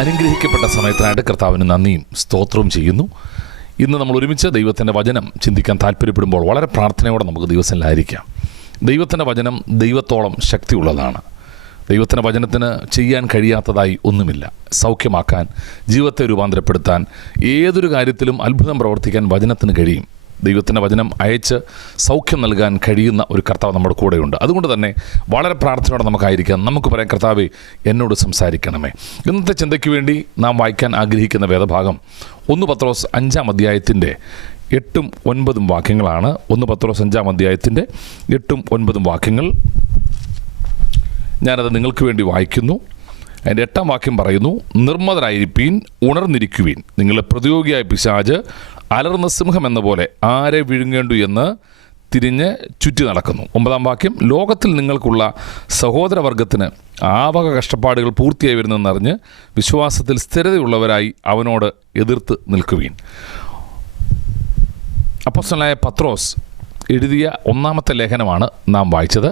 അനുഗ്രഹിക്കപ്പെട്ട സമയത്തിനായിട്ട് കർത്താവിന് നന്ദിയും സ്തോത്രവും ചെയ്യുന്നു. ഇന്ന് നമ്മൾ ഒരുമിച്ച് ദൈവത്തിൻ്റെ വചനം ചിന്തിക്കാൻ താല്പര്യപ്പെടുമ്പോൾ വളരെ പ്രാർത്ഥനയോടെ നമുക്ക് ദിവസത്തിലായിരിക്കാം. ദൈവത്തിൻ്റെ വചനം ദൈവത്തോളം ശക്തിയുള്ളതാണ്. ദൈവത്തിൻ്റെ വചനത്തിന് ചെയ്യാൻ കഴിയാത്തതായി ഒന്നുമില്ല. സൗഖ്യമാക്കാൻ, ജീവിതത്തെ രൂപാന്തരപ്പെടുത്താൻ, ഏതൊരു കാര്യത്തിലും അത്ഭുതം പ്രവർത്തിക്കാൻ വചനത്തിന് കഴിയും. ദൈവത്തിൻ്റെ വചനം അയച്ച് സൗഖ്യം നൽകാൻ കഴിയുന്ന ഒരു കർത്താവ് നമ്മുടെ കൂടെയുണ്ട്. അതുകൊണ്ട് തന്നെ വളരെ പ്രാർത്ഥനയോടെ നമുക്കായിരിക്കാം. നമുക്ക് പറയാം, കർത്താവേ എന്നോട് സംസാരിക്കണമേ. ഇന്നത്തെ ചിന്തയ്ക്ക് വേണ്ടി നാം വായിക്കാൻ ആഗ്രഹിക്കുന്ന വേദഭാഗം 1 പത്രോസ് 5-ാം അധ്യായത്തിൻ്റെ 8ഉം 9ഉം വാക്യങ്ങളാണ്. 1 പത്രോസ് 5-ാം അധ്യായത്തിൻ്റെ 8ഉം 9ഉം വാക്യങ്ങൾ ഞാനത് നിങ്ങൾക്ക് വേണ്ടി വായിക്കുന്നു. അതിൻ്റെ 8-ാം വാക്യം പറയുന്നു: നിർമ്മതരായിരിപ്പീൻ, ഉണർന്നിരിക്കുവീൻ. നിങ്ങളെ പ്രതിയോഗിയായ പിശാച് അലർന്ന സിംഹം എന്ന പോലെ ആരെ വിഴുങ്ങേണ്ടു എന്ന് തിരിഞ്ഞ് ചുറ്റി നടക്കുന്നു. 9-ാം വാക്യം: ലോകത്തിൽ നിങ്ങൾക്കുള്ള സഹോദരവർഗത്തിന് ആവക കഷ്ടപ്പാടുകൾ പൂർത്തിയായി വരുന്നതെന്നറിഞ്ഞ് വിശ്വാസത്തിൽ സ്ഥിരതയുള്ളവരായി അവനോട് എതിർത്ത് നിൽക്കുവീൻ. അപ്പോസ്തലനായ പത്രോസ് എഴുതിയ 1-ാമത്തെ ലേഖനമാണ് നാം വായിച്ചത്.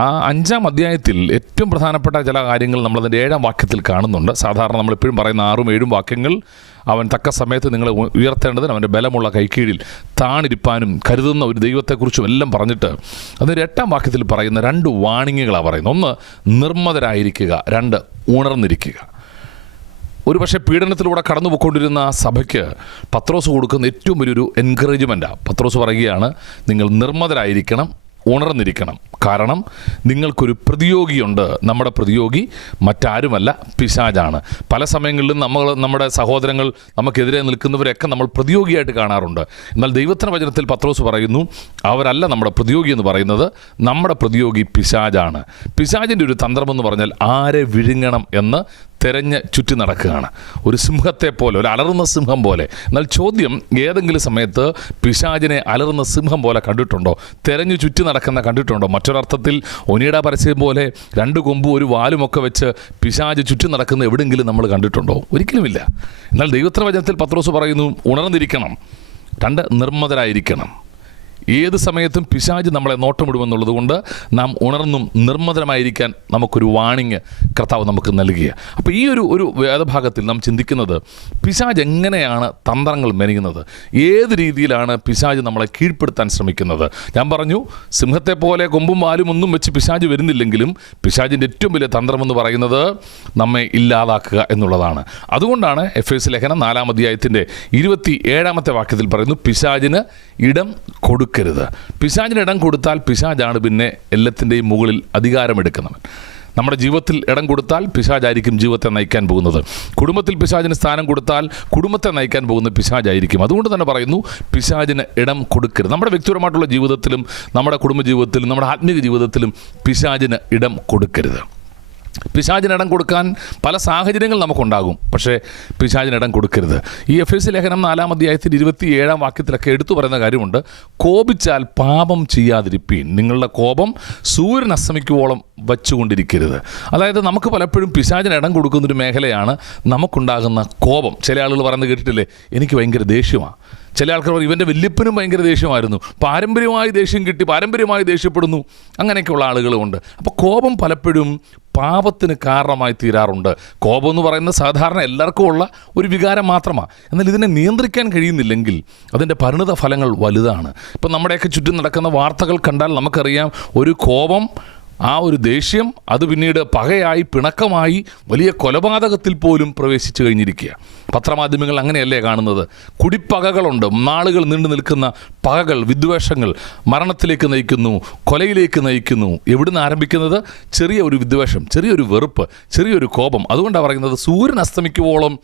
ആ 5-ാം അധ്യായത്തിൽ ഏറ്റവും പ്രധാനപ്പെട്ട ചില കാര്യങ്ങൾ നമ്മളതിൻ്റെ 7-ാം വാക്യത്തിൽ കാണുന്നുണ്ട്. സാധാരണ നമ്മളെപ്പോഴും പറയുന്ന 6ഉം 7ഉം വാക്യങ്ങൾ, അവൻ തക്ക സമയത്ത് നിങ്ങളെ ഉയർത്തേണ്ടതിന് അവൻ്റെ ബലമുള്ള കൈക്കീഴിൽ താണിരിപ്പാനും കരുതുന്ന ഒരു ദൈവത്തെക്കുറിച്ചും എല്ലാം പറഞ്ഞിട്ട് അതിൻ്റെ 8-ാം വാക്യത്തിൽ പറയുന്ന 2 വാണിങ്ങുകളാണ് പറയുന്നത്. 1, നിർമ്മതരായിരിക്കുക. 2, ഉണർന്നിരിക്കുക. ഒരുപക്ഷെ പീഡനത്തിലൂടെ കടന്നു പോയിക്കൊണ്ടിരുന്ന സഭയ്ക്ക് പത്രോസ് കൊടുക്കുന്ന ഏറ്റവും വലിയൊരു എൻകറേജ്മെൻറ്റാണ്. പത്രോസ് പറയുകയാണ്, നിങ്ങൾ നിർമ്മതരായിരിക്കണം, ഉണർന്നിരിക്കണം. കാരണം നിങ്ങൾക്കൊരു പ്രതിയോഗിയുണ്ട്. നമ്മുടെ പ്രതിയോഗി മറ്റാരുമല്ല, പിശാചാണ്. പല സമയങ്ങളിലും നമ്മുടെ സഹോദരങ്ങൾ നമുക്കെതിരെ നിൽക്കുന്നവരെയൊക്കെ നമ്മൾ പ്രതിയോഗിയായിട്ട് കാണാറുണ്ട്. എന്നാൽ ദൈവത്തിൻ്റെ വചനത്തിൽ പത്രോസ് പറയുന്നു, അവരല്ല നമ്മുടെ പ്രതിയോഗി എന്ന് പറയുന്നത്. നമ്മുടെ പ്രതിയോഗി പിശാചാണ്. പിശാചിൻ്റെ ഒരു തന്ത്രമെന്ന് പറഞ്ഞാൽ ആരെ വിഴുങ്ങണം എന്ന് തെരഞ്ഞ് ചുറ്റി നടക്കുകയാണ്. ഒരു സിംഹത്തെ പോലെ, ഒരു അലറുന്ന സിംഹം പോലെ. എന്നാൽ ചോദ്യം, ഏതെങ്കിലും സമയത്ത് പിശാചിനെ അലറുന്ന സിംഹം പോലെ കണ്ടിട്ടുണ്ടോ? തെരഞ്ഞു ചുറ്റി നടക്കുന്ന കണ്ടിട്ടുണ്ടോ? മറ്റൊരർത്ഥത്തിൽ ഒനിയുടെ പരസ്യം പോലെ 2 കൊമ്പും 1 വാലുമൊക്കെ വെച്ച് പിശാച് ചുറ്റി നടക്കുന്ന എവിടെയെങ്കിലും നമ്മൾ കണ്ടിട്ടുണ്ടോ? ഒരിക്കലുമില്ല. എന്നാൽ ദൈവത്തിൻ്റെ വചനത്തിൽ പത്രോസ് പറയുന്നു, ഉണർന്നിരിക്കണം. 2, നിർമ്മതരായിരിക്കണം. ഏത് സമയത്തും പിശാച് നമ്മളെ നോട്ടമിടുമെന്നുള്ളത് കൊണ്ട് നാം ഉണർന്നും നിർമ്മതമായിരിക്കാൻ നമുക്കൊരു വാണിങ് കർത്താവ് നമുക്ക് നൽകിയ. അപ്പോൾ ഈ ഒരു വേദഭാഗത്തിൽ നാം ചിന്തിക്കുന്നത്, പിശാച് എങ്ങനെയാണ് തന്ത്രങ്ങൾ മെനയുന്നത്, ഏത് രീതിയിലാണ് പിശാച് നമ്മളെ കീഴ്പ്പെടുത്താൻ ശ്രമിക്കുന്നത്. ഞാൻ പറഞ്ഞു, സിംഹത്തെ പോലെ കൊമ്പും വാലും ഒന്നും വെച്ച് പിശാച് വരുന്നില്ലെങ്കിലും പിശാചിൻ്റെ ഏറ്റവും വലിയ തന്ത്രമെന്ന് പറയുന്നത് നമ്മെ ഇല്ലാതാക്കുക എന്നുള്ളതാണ്. അതുകൊണ്ടാണ് എഫേസ്യ ലേഖനം 4-ാം അധ്യായത്തിൻ്റെ 27-ാമത്തെ വാക്യത്തിൽ പറയുന്നു, പിശാചിന് ഇടം കൊടുക്കരുത്. പിശാചിന് ഇടം കൊടുത്താൽ പിശാചാണ് പിന്നെ എല്ലാത്തിൻ്റെയും മുകളിൽ അധികാരമെടുക്കുന്നവൻ. നമ്മുടെ ജീവിതത്തിൽ ഇടം കൊടുത്താൽ പിശാചായിരിക്കും ജീവിതത്തെ നയിക്കാൻ പോകുന്നത്. കുടുംബത്തിൽ പിശാചിന് സ്ഥാനം കൊടുത്താൽ കുടുംബത്തെ നയിക്കാൻ പോകുന്ന പിശാചായിരിക്കും. അതുകൊണ്ട് തന്നെ പറയുന്നു, പിശാചിന് ഇടം കൊടുക്കരുത്. നമ്മുടെ വ്യക്തിപരമായിട്ടുള്ള ജീവിതത്തിലും നമ്മുടെ കുടുംബജീവിതത്തിലും നമ്മുടെ ആത്മീയ ജീവിതത്തിലും പിശാചിന് ഇടം കൊടുക്കരുത്. പിശാചിന് ഇടം കൊടുക്കാൻ പല സാഹചര്യങ്ങൾ നമുക്കുണ്ടാകും, പക്ഷേ പിശാചിന് ഇടം കൊടുക്കരുത്. ഈ എഫേസ്യ ലേഖനം 4-ാം അധ്യായത്തിൽ 27-ാം വാക്യത്തിലൊക്കെ എടുത്തു പറയുന്ന കാര്യമുണ്ട്, കോപിച്ചാൽ പാപം ചെയ്യാതിരിപ്പീൻ. നിങ്ങളുടെ കോപം സൂര്യൻ അസ്തമിക്കുവോളം വച്ചുകൊണ്ടിരിക്കരുത്. അതായത് നമുക്ക് പലപ്പോഴും പിശാചിന് ഇടം കൊടുക്കുന്നൊരു മേഖലയാണ് നമുക്കുണ്ടാകുന്ന കോപം. ചില ആളുകൾ പറയുന്നത് കേട്ടിട്ടില്ലേ, എനിക്ക് ഭയങ്കര ദേഷ്യമാണ്. ചില ആൾക്കാർ പറയും, ഇവൻ്റെ വല്യപ്പനും ഭയങ്കര ദേഷ്യമായിരുന്നു, പാരമ്പര്യമായി ദേഷ്യം കിട്ടി, പാരമ്പര്യമായി ദേഷ്യപ്പെടുന്നു. അങ്ങനെയൊക്കെയുള്ള ആളുകളുമുണ്ട്. അപ്പോൾ കോപം പലപ്പോഴും പാപത്തിന് കാരണമായി തീരാറുണ്ട്. കോപം എന്ന് പറയുന്നത് സാധാരണ എല്ലാവർക്കും ഉള്ള ഒരു വികാരം മാത്രമാണ്. എന്നാൽ ഇതിനെ നിയന്ത്രിക്കാൻ കഴിയുന്നില്ലെങ്കിൽ അതിൻ്റെ പരിണിത ഫലങ്ങൾ വലുതാണ്. ഇപ്പം നമ്മുടെയൊക്കെ ചുറ്റും നടക്കുന്ന വാർത്തകൾ കണ്ടാൽ നമുക്കറിയാം, ഒരു കോപം, ആ ഒരു ദേഷ്യം, അത് പിന്നീട് പകയായി, പിണക്കമായി, വലിയ കൊലപാതകത്തിൽ പോലും പ്രവേശിച്ചു കഴിഞ്ഞിരിക്കുക. പത്രമാധ്യമങ്ങൾ അങ്ങനെയല്ലേ കാണുന്നത്? കുടിപ്പകകളുണ്ട്, നാളുകൾ നീണ്ടു നിൽക്കുന്ന പകകൾ, വിദ്വേഷങ്ങൾ മരണത്തിലേക്ക് നയിക്കുന്നു, കൊലയിലേക്ക് നയിക്കുന്നു. എവിടുന്ന് ആരംഭിക്കുന്നത്? ചെറിയ ഒരു വിദ്വേഷം, ചെറിയൊരു വെറുപ്പ്, ചെറിയൊരു കോപം. അതുകൊണ്ടാണ് പറയുന്നത്, സൂര്യൻ അസ്തമിക്കുവോളം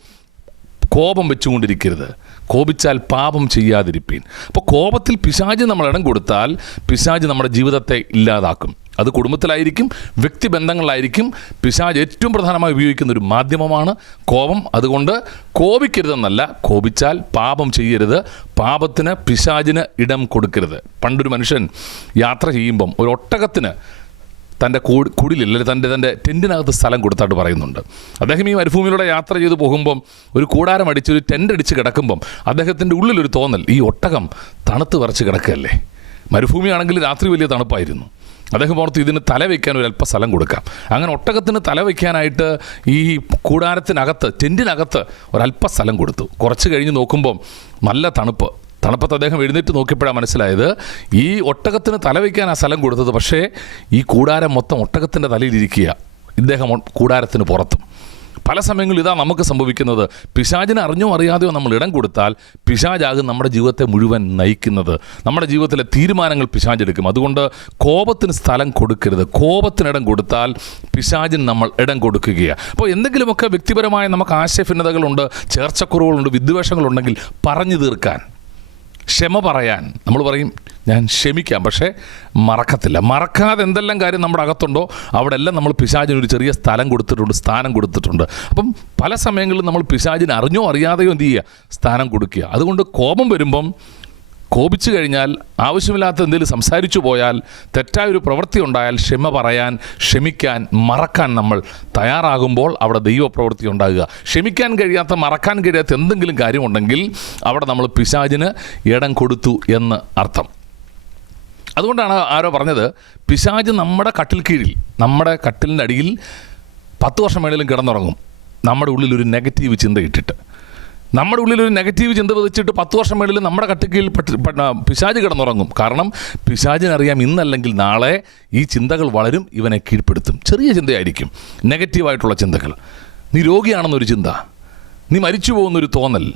കോപം വെച്ചുകൊണ്ടിരിക്കരുത്, കോപിച്ചാൽ പാപം ചെയ്യാതിരിപ്പീൻ. അപ്പോൾ കോപത്തിൽ പിശാച് നമ്മൾ ഇടം കൊടുത്താൽ പിശാച് നമ്മുടെ ജീവിതത്തെ ഇല്ലാതാക്കും. അത് കുടുംബത്തിലായിരിക്കും, വ്യക്തിബന്ധങ്ങളിലായിരിക്കും. പിശാച് ഏറ്റവും പ്രധാനമായി ഉപയോഗിക്കുന്ന ഒരു മാധ്യമമാണ് കോപം. അതുകൊണ്ട് കോപിക്കരുതെന്നല്ല, കോപിച്ചാൽ പാപം ചെയ്യരുത്, പാപത്തിന് പിശാചിന് ഇടം കൊടുക്കരുത്. പണ്ടൊരു മനുഷ്യൻ യാത്ര ചെയ്യുമ്പം ഒരു ഒട്ടകത്തിന് തൻ്റെ കുടിലിൽ, അല്ലെങ്കിൽ തൻ്റെ ടെൻറ്റിനകത്ത് സ്ഥലം കൊടുത്തായിട്ട് പറയുന്നുണ്ട്. അദ്ദേഹം ഈ മരുഭൂമിയിലൂടെ യാത്ര ചെയ്ത് പോകുമ്പം ഒരു കൂടാരം അടിച്ച്, ഒരു ടെൻ്റ് അടിച്ച് കിടക്കുമ്പം അദ്ദേഹത്തിൻ്റെ ഉള്ളിലൊരു തോന്നൽ, ഈ ഒട്ടകം തണുത്ത് വിറച്ച് കിടക്കുകയല്ലേ. മരുഭൂമിയാണെങ്കിൽ രാത്രി വലിയ തണുപ്പായിരുന്നു. അദ്ദേഹം ഓർത്ത് ഇതിന് തല വയ്ക്കാൻ ഒരല്പ സ്ഥലം കൊടുക്കാം. അങ്ങനെ ഒട്ടകത്തിന് തല വയ്ക്കാനായിട്ട് ഈ കൂടാരത്തിനകത്ത്, ടെൻറ്റിനകത്ത് ഒരല്പ സ്ഥലം കൊടുത്തു. കുറച്ച് കഴിഞ്ഞ് നോക്കുമ്പം നല്ല തണുപ്പത്ത് അദ്ദേഹം എഴുന്നേറ്റ് നോക്കിയപ്പോഴാണ് മനസ്സിലായത് ഈ ഒട്ടകത്തിന് തല വയ്ക്കാൻ ആ സ്ഥലം കൊടുത്തത്, പക്ഷേ ഈ കൂടാരം മൊത്തം ഒട്ടകത്തിൻ്റെ തലയിലിരിക്കുക, ഇദ്ദേഹം കൂടാരത്തിന് പുറത്തും. പല സമയങ്ങളിൽ ഇതാ നമുക്ക് സംഭവിക്കുന്നത്. പിശാചിനെ അറിഞ്ഞോ അറിയാതെയോ നമ്മൾ ഇടം കൊടുത്താൽ പിശാചാകും നമ്മുടെ ജീവിതത്തെ മുഴുവൻ നയിക്കുന്നത്. നമ്മുടെ ജീവിതത്തിലെ തീരുമാനങ്ങൾ പിശാചെടുക്കും. അതുകൊണ്ട് കോപത്തിന് സ്ഥലം കൊടുക്കരുത്. കോപത്തിനിടം കൊടുത്താൽ പിശാചിന് നമ്മൾ ഇടം കൊടുക്കുകയാണ്. അപ്പോൾ എന്തെങ്കിലുമൊക്കെ വ്യക്തിപരമായ നമുക്ക് ആശയഭിന്നതകളുണ്ട്, ചേർച്ചക്കുറവുകളുണ്ട്, വിദ്വേഷങ്ങളുണ്ടെങ്കിൽ പറഞ്ഞു തീർക്കാൻ, ക്ഷമ പറയാൻ. നമ്മൾ പറയും ഞാൻ ക്ഷമിക്കാം, പക്ഷേ മറക്കത്തില്ല. മറക്കാതെ എന്തെല്ലാം കാര്യം നമ്മുടെ അകത്തുണ്ടോ അവിടെ എല്ലാം നമ്മൾ പിശാചിനൊരു ചെറിയ സ്ഥാനം കൊടുത്തിട്ടുണ്ട്. അപ്പം പല സമയങ്ങളിലും നമ്മൾ പിശാചിന് അറിഞ്ഞോ അറിയാതെയോ എന്ത് ചെയ്യുക, സ്ഥാനം കൊടുക്കുക. അതുകൊണ്ട് കോപം വരുമ്പം, കോപിച്ചു കഴിഞ്ഞാൽ, ആവശ്യമില്ലാത്ത എന്തെങ്കിലും സംസാരിച്ചു പോയാൽ, തെറ്റായൊരു പ്രവൃത്തി ഉണ്ടായാൽ ക്ഷമ പറയാൻ, ക്ഷമിക്കാൻ, മറക്കാൻ നമ്മൾ തയ്യാറാകുമ്പോൾ അവിടെ ദൈവപ്രവൃത്തി ഉണ്ടാകുക. ക്ഷമിക്കാൻ കഴിയാത്ത, മറക്കാൻ കഴിയാത്ത എന്തെങ്കിലും കാര്യമുണ്ടെങ്കിൽ അവിടെ നമ്മൾ പിശാചിന് ഇടം കൊടുത്തു എന്ന് അർത്ഥം. അതുകൊണ്ടാണ് ആരോ പറഞ്ഞത്, പിശാച് നമ്മുടെ കട്ടിൽ കീഴിൽ, നമ്മുടെ കട്ടിലിൻ്റെ അടിയിൽ 10 വർഷം വേണേലും കിടന്നുറങ്ങും, നമ്മുടെ ഉള്ളിലൊരു നെഗറ്റീവ് ചിന്ത ഇട്ടിട്ട്. നമ്മുടെ ഉള്ളിലൊരു നെഗറ്റീവ് ചിന്ത വിധിച്ചിട്ട് 10 വർഷം വേണേലും നമ്മുടെ കട്ടിൽ പിശാച് കിടന്നുറങ്ങും. കാരണം പിശാചിനറിയാം ഇന്നല്ലെങ്കിൽ നാളെ ഈ ചിന്തകൾ വളരും, ഇവനെ കീഴ്പ്പെടുത്തും. ചെറിയ ചിന്തയായിരിക്കും, നെഗറ്റീവായിട്ടുള്ള ചിന്തകൾ. നീ രോഗിയാണെന്നൊരു ചിന്ത, നീ മരിച്ചു പോകുന്നൊരു തോന്നൽ,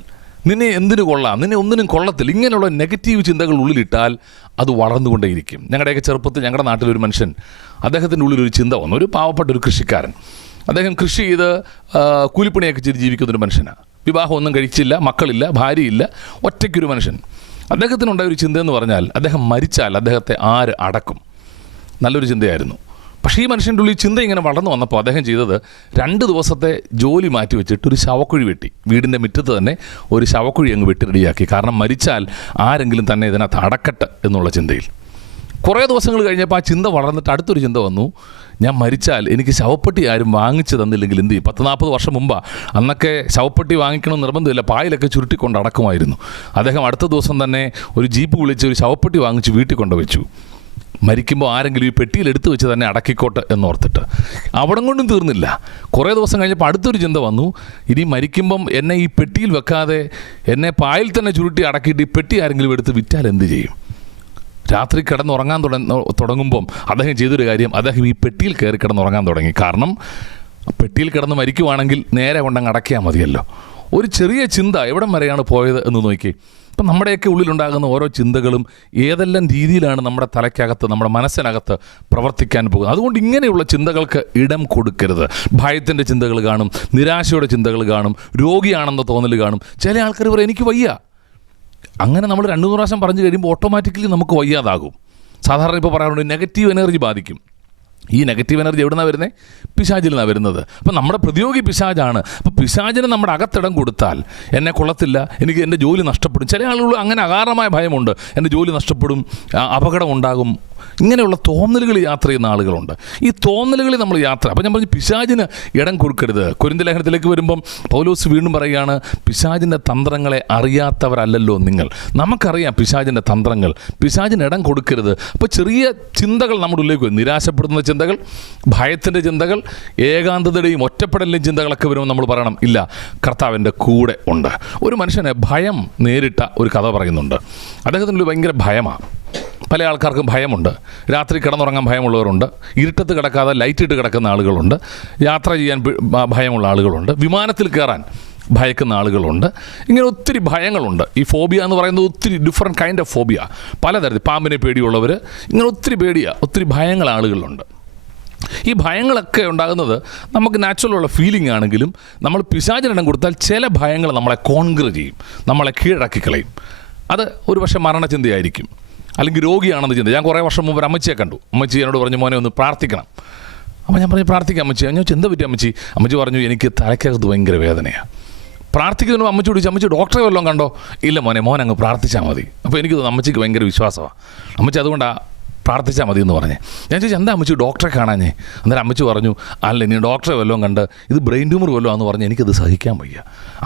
നിന്നെ എന്തിനു കൊള്ളാം, നിന്നെ ഒന്നിനും കൊള്ളത്തില്ല, ഇങ്ങനെയുള്ള നെഗറ്റീവ് ചിന്തകൾ ഉള്ളിലിട്ടാൽ അത് വളർന്നുകൊണ്ടേയിരിക്കും. ഞങ്ങളുടെയൊക്കെ ചെറുപ്പത്തിൽ ഞങ്ങളുടെ നാട്ടിലൊരു മനുഷ്യൻ, അദ്ദേഹത്തിൻ്റെ ഉള്ളിലൊരു ചിന്ത വന്നു. ഒരു പാവപ്പെട്ട ഒരു കൃഷിക്കാരൻ, അദ്ദേഹം കൃഷി ചെയ്ത് കൂലിപ്പണിയൊക്കെ ചെയ്ത് ജീവിക്കുന്നൊരു മനുഷ്യനാണ്. വിവാഹമൊന്നും കഴിച്ചില്ല, മക്കളില്ല, ഭാര്യയില്ല, ഒറ്റയ്ക്കൊരു മനുഷ്യൻ. അദ്ദേഹത്തിനുണ്ടായ ഒരു ചിന്തയെന്ന് പറഞ്ഞാൽ അദ്ദേഹം മരിച്ചാൽ അദ്ദേഹത്തെ ആര് അടക്കും? നല്ലൊരു ചിന്തയായിരുന്നു. പക്ഷേ ഈ മനുഷ്യൻ്റെ ഉള്ളിൽ ചിന്ത ഇങ്ങനെ വളർന്നു വന്നപ്പോൾ അദ്ദേഹം ചെയ്തത് 2 ദിവസത്തെ ജോലി മാറ്റി വെച്ചിട്ട് ഒരു ശവക്കുഴി വെട്ടി. വീടിൻ്റെ മുറ്റത്ത് തന്നെ ഒരു ശവക്കുഴി അങ്ങ് വെട്ടി റെഡിയാക്കി. കാരണം മരിച്ചാൽ ആരെങ്കിലും തന്നെ ഇതിനകത്ത് അടക്കട്ടെ എന്നുള്ള ചിന്തയിൽ. കുറേ ദിവസങ്ങൾ കഴിഞ്ഞപ്പോൾ ആ ചിന്ത വളർന്നിട്ട് അടുത്തൊരു ചിന്ത വന്നു, ഞാൻ മരിച്ചാൽ എനിക്ക് ശവപ്പെട്ടി ആരും വാങ്ങിച്ചു തന്നില്ലെങ്കിൽ എന്ത് ചെയ്യും? 40 വർഷം മുമ്പാണ്. അന്നൊക്കെ ശവപ്പെട്ടി വാങ്ങിക്കണമെന്ന് നിർബന്ധമില്ല, പായിലൊക്കെ ചുരുട്ടിക്കൊണ്ട് അടക്കുമായിരുന്നു. അദ്ദേഹം അടുത്ത ദിവസം തന്നെ ഒരു ജീപ്പ് വിളിച്ച് ഒരു ശവപ്പെട്ടി വാങ്ങിച്ച് വീട്ടിൽ കൊണ്ടുവച്ചു. മരിക്കുമ്പോൾ ആരെങ്കിലും ഈ പെട്ടിയിൽ എടുത്തു വെച്ച് തന്നെ അടക്കിക്കോട്ടെ എന്നോർത്തിട്ട്. അവിടം കൊണ്ടും തീർന്നില്ല. കുറേ ദിവസം കഴിഞ്ഞപ്പോൾ അടുത്തൊരു ചിന്ത വന്നു, ഇനി മരിക്കുമ്പം എന്നെ ഈ പെട്ടിയിൽ വെക്കാതെ എന്നെ പായിൽ തന്നെ ചുരുട്ടി അടക്കിയിട്ട് ഈ പെട്ടി ആരെങ്കിലും എടുത്ത് വിറ്റാൽ എന്ത് ചെയ്യും? രാത്രി കിടന്നുറങ്ങാൻ തുടങ്ങുമ്പം അദ്ദേഹം ചെയ്തൊരു കാര്യം, അദ്ദേഹം ഈ പെട്ടിയിൽ കയറി കിടന്നുറങ്ങാൻ തുടങ്ങി. കാരണം പെട്ടിയിൽ കിടന്ന് മരിക്കുവാണെങ്കിൽ നേരെ കൊണ്ടങ്ങ് അടക്കിയാൽ മതിയല്ലോ. ഒരു ചെറിയ ചിന്ത എവിടം വരെയാണ് പോയത് എന്ന് നോക്കി. ഇപ്പം നമ്മുടെയൊക്കെ ഉള്ളിലുണ്ടാകുന്ന ഓരോ ചിന്തകളും ഏതെല്ലാം രീതിയിലാണ് നമ്മുടെ തലയ്ക്കകത്ത്, നമ്മുടെ മനസ്സിനകത്ത് പ്രവർത്തിക്കാൻ പോകുന്നത്. അതുകൊണ്ട് ഇങ്ങനെയുള്ള ചിന്തകൾക്ക് ഇടം കൊടുക്കരുത്. ഭയത്തിൻ്റെ ചിന്തകൾ കാണും, നിരാശയുടെ ചിന്തകൾ കാണും, രോഗിയാണെന്ന തോന്നൽ കാണും. ചില ആൾക്കാർ പറയും എനിക്ക് വയ്യ. അങ്ങനെ നമ്മൾ 2-3 പ്രാവശ്യം പറഞ്ഞു കഴിയുമ്പോൾ ഓട്ടോമാറ്റിക്കലി നമുക്ക് വയ്യാതാകും. സാധാരണ ഇപ്പോൾ പറയാറുണ്ട് നെഗറ്റീവ് എനർജി ബാധിക്കും. ഈ നെഗറ്റീവ് എനർജി എവിടെ നിന്നാണ് വരുന്നത്? പിശാചിൽ നിന്നാണ് വരുന്നത്. അപ്പം നമ്മുടെ പ്രതിയോഗി പിശാചാണ്. അപ്പോൾ പിശാചിന് നമ്മുടെ അകത്തിടം കൊടുത്താൽ എന്നെ കൊള്ളത്തില്ല, എനിക്ക് എൻ്റെ ജോലി നഷ്ടപ്പെടും. ചില ആളുകൾ അങ്ങനെ അകാരണമായ ഭയമുണ്ട്, എൻ്റെ ജോലി നഷ്ടപ്പെടും, അപകടം ഉണ്ടാകും, ഇങ്ങനെയുള്ള തോന്നലുകൾ യാത്ര ചെയ്യുന്ന ആളുകളുണ്ട്. ഈ തോന്നലുകളിൽ നമ്മൾ യാത്ര, അപ്പം ഞാൻ പറഞ്ഞു പിശാചിന് ഇടം കൊടുക്കരുത്. കൊരിന്ത്യർ ലേഖനത്തിലേക്ക് വരുമ്പം പൗലോസ് വീണ്ടും പറയുകയാണ്, പിശാചിൻ്റെ തന്ത്രങ്ങളെ അറിയാത്തവരല്ലല്ലോ നിങ്ങൾ. നമുക്കറിയാം പിശാചിൻ്റെ തന്ത്രങ്ങൾ. പിശാചിന് ഇടം കൊടുക്കരുത്. അപ്പോൾ ചെറിയ ചിന്തകൾ നമ്മുടെ ഉള്ളിലേക്ക് വരും. നിരാശപ്പെടുന്ന ചിന്തകൾ, ഭയത്തിൻ്റെ ചിന്തകൾ, ഏകാന്തതയുടെയും ഒറ്റപ്പെടലിൻ്റെയും ചിന്തകളൊക്കെ വരുമ്പോൾ നമ്മൾ പറയണം, ഇല്ല, കർത്താവിൻ്റെ കൂടെ ഉണ്ട്. ഒരു മനുഷ്യനെ ഭയം നേരിട്ട ഒരു കഥ പറയുന്നുണ്ട്. അദ്ദേഹത്തിൻ്റെ ഭയങ്കര ഭയമാണ്. പല ആൾക്കാർക്കും ഭയമുണ്ട്. രാത്രി കിടന്നുറങ്ങാൻ ഭയമുള്ളവരുണ്ട്, ഇരുട്ടത്ത് കിടക്കാതെ ലൈറ്റ് ഇട്ട് കിടക്കുന്ന ആളുകളുണ്ട്, യാത്ര ചെയ്യാൻ ഭയമുള്ള ആളുകളുണ്ട്, വിമാനത്തിൽ കയറാൻ ഭയക്കുന്ന ആളുകളുണ്ട്. ഇങ്ങനെ ഒത്തിരി ഭയങ്ങളുണ്ട്. ഈ ഫോബിയ എന്ന് പറയുന്നത് ഒത്തിരി ഡിഫറെൻറ്റ് കൈൻഡ് ഓഫ് ഫോബിയ, പലതരത്തിൽ. പാമ്പിനെ പേടിയുള്ളവർ, ഇങ്ങനെ ഒത്തിരി ഭയങ്ങൾ ആളുകളുണ്ട്. ഈ ഭയങ്ങളൊക്കെ ഉണ്ടാകുന്നത് നമുക്ക് നാച്ചുറലുള്ള ഫീലിംഗ് ആണെങ്കിലും നമ്മൾ പിശാചിനിടം കൊടുത്താൽ ചില ഭയങ്ങൾ നമ്മളെ കോൺക്വർ ചെയ്യും, നമ്മളെ കീഴടക്കി കളയും. അത് ഒരു പക്ഷേ മരണചിന്തയായിരിക്കും, അല്ലെങ്കിൽ രോഗിയാണെന്ന് ചിന്ത. ഞാൻ കുറേ വർഷം മുമ്പ് ഒരു അമ്മച്ചിയെ കണ്ടു. അമ്മച്ചി എന്നോട് പറഞ്ഞു, മോനെ ഒന്ന് പ്രാർത്ഥിക്കണം. അപ്പോൾ ഞാൻ പറഞ്ഞു പ്രാർത്ഥിക്കാം അമ്മച്ചി. ഞാൻ ചിന്ത പറ്റി അമ്മച്ചി. അമ്മച്ചി പറഞ്ഞു, എനിക്ക് തലയ്ക്കകത്ത് ഭയങ്കര വേദനയാണ്. പ്രാർത്ഥിക്കുന്നതിന് അമ്മച്ചി ചോദിച്ചു, അമ്മച്ചി ഡോക്ടറെ വല്ലതും കണ്ടോ? ഇല്ല മോനെ, മോൻ അങ്ങ് പ്രാർത്ഥിച്ചാൽ മതി. അപ്പോൾ എനിക്ക് തോന്നുന്നു അമ്മച്ചിക്ക് ഭയങ്കര വിശ്വാസമാണ്. അമ്മച്ചി അതുകൊണ്ടാണ് പ്രാർത്ഥിച്ചാൽ മതി എന്ന് പറഞ്ഞേ. ഞാൻ ചോദിച്ചു എന്താ അമ്മച്ചി ഡോക്ടറെ കാണാഞ്ഞേ? അന്നേരം അമ്മച്ചി പറഞ്ഞു അല്ല ഇനി ഡോക്ടറെ വല്ലതും കണ്ട് ഇത് ബ്രെയിൻ ട്യൂമർ വല്ലതും എന്ന് പറഞ്ഞ് എനിക്കത് സഹിക്കാൻ വയ്യ.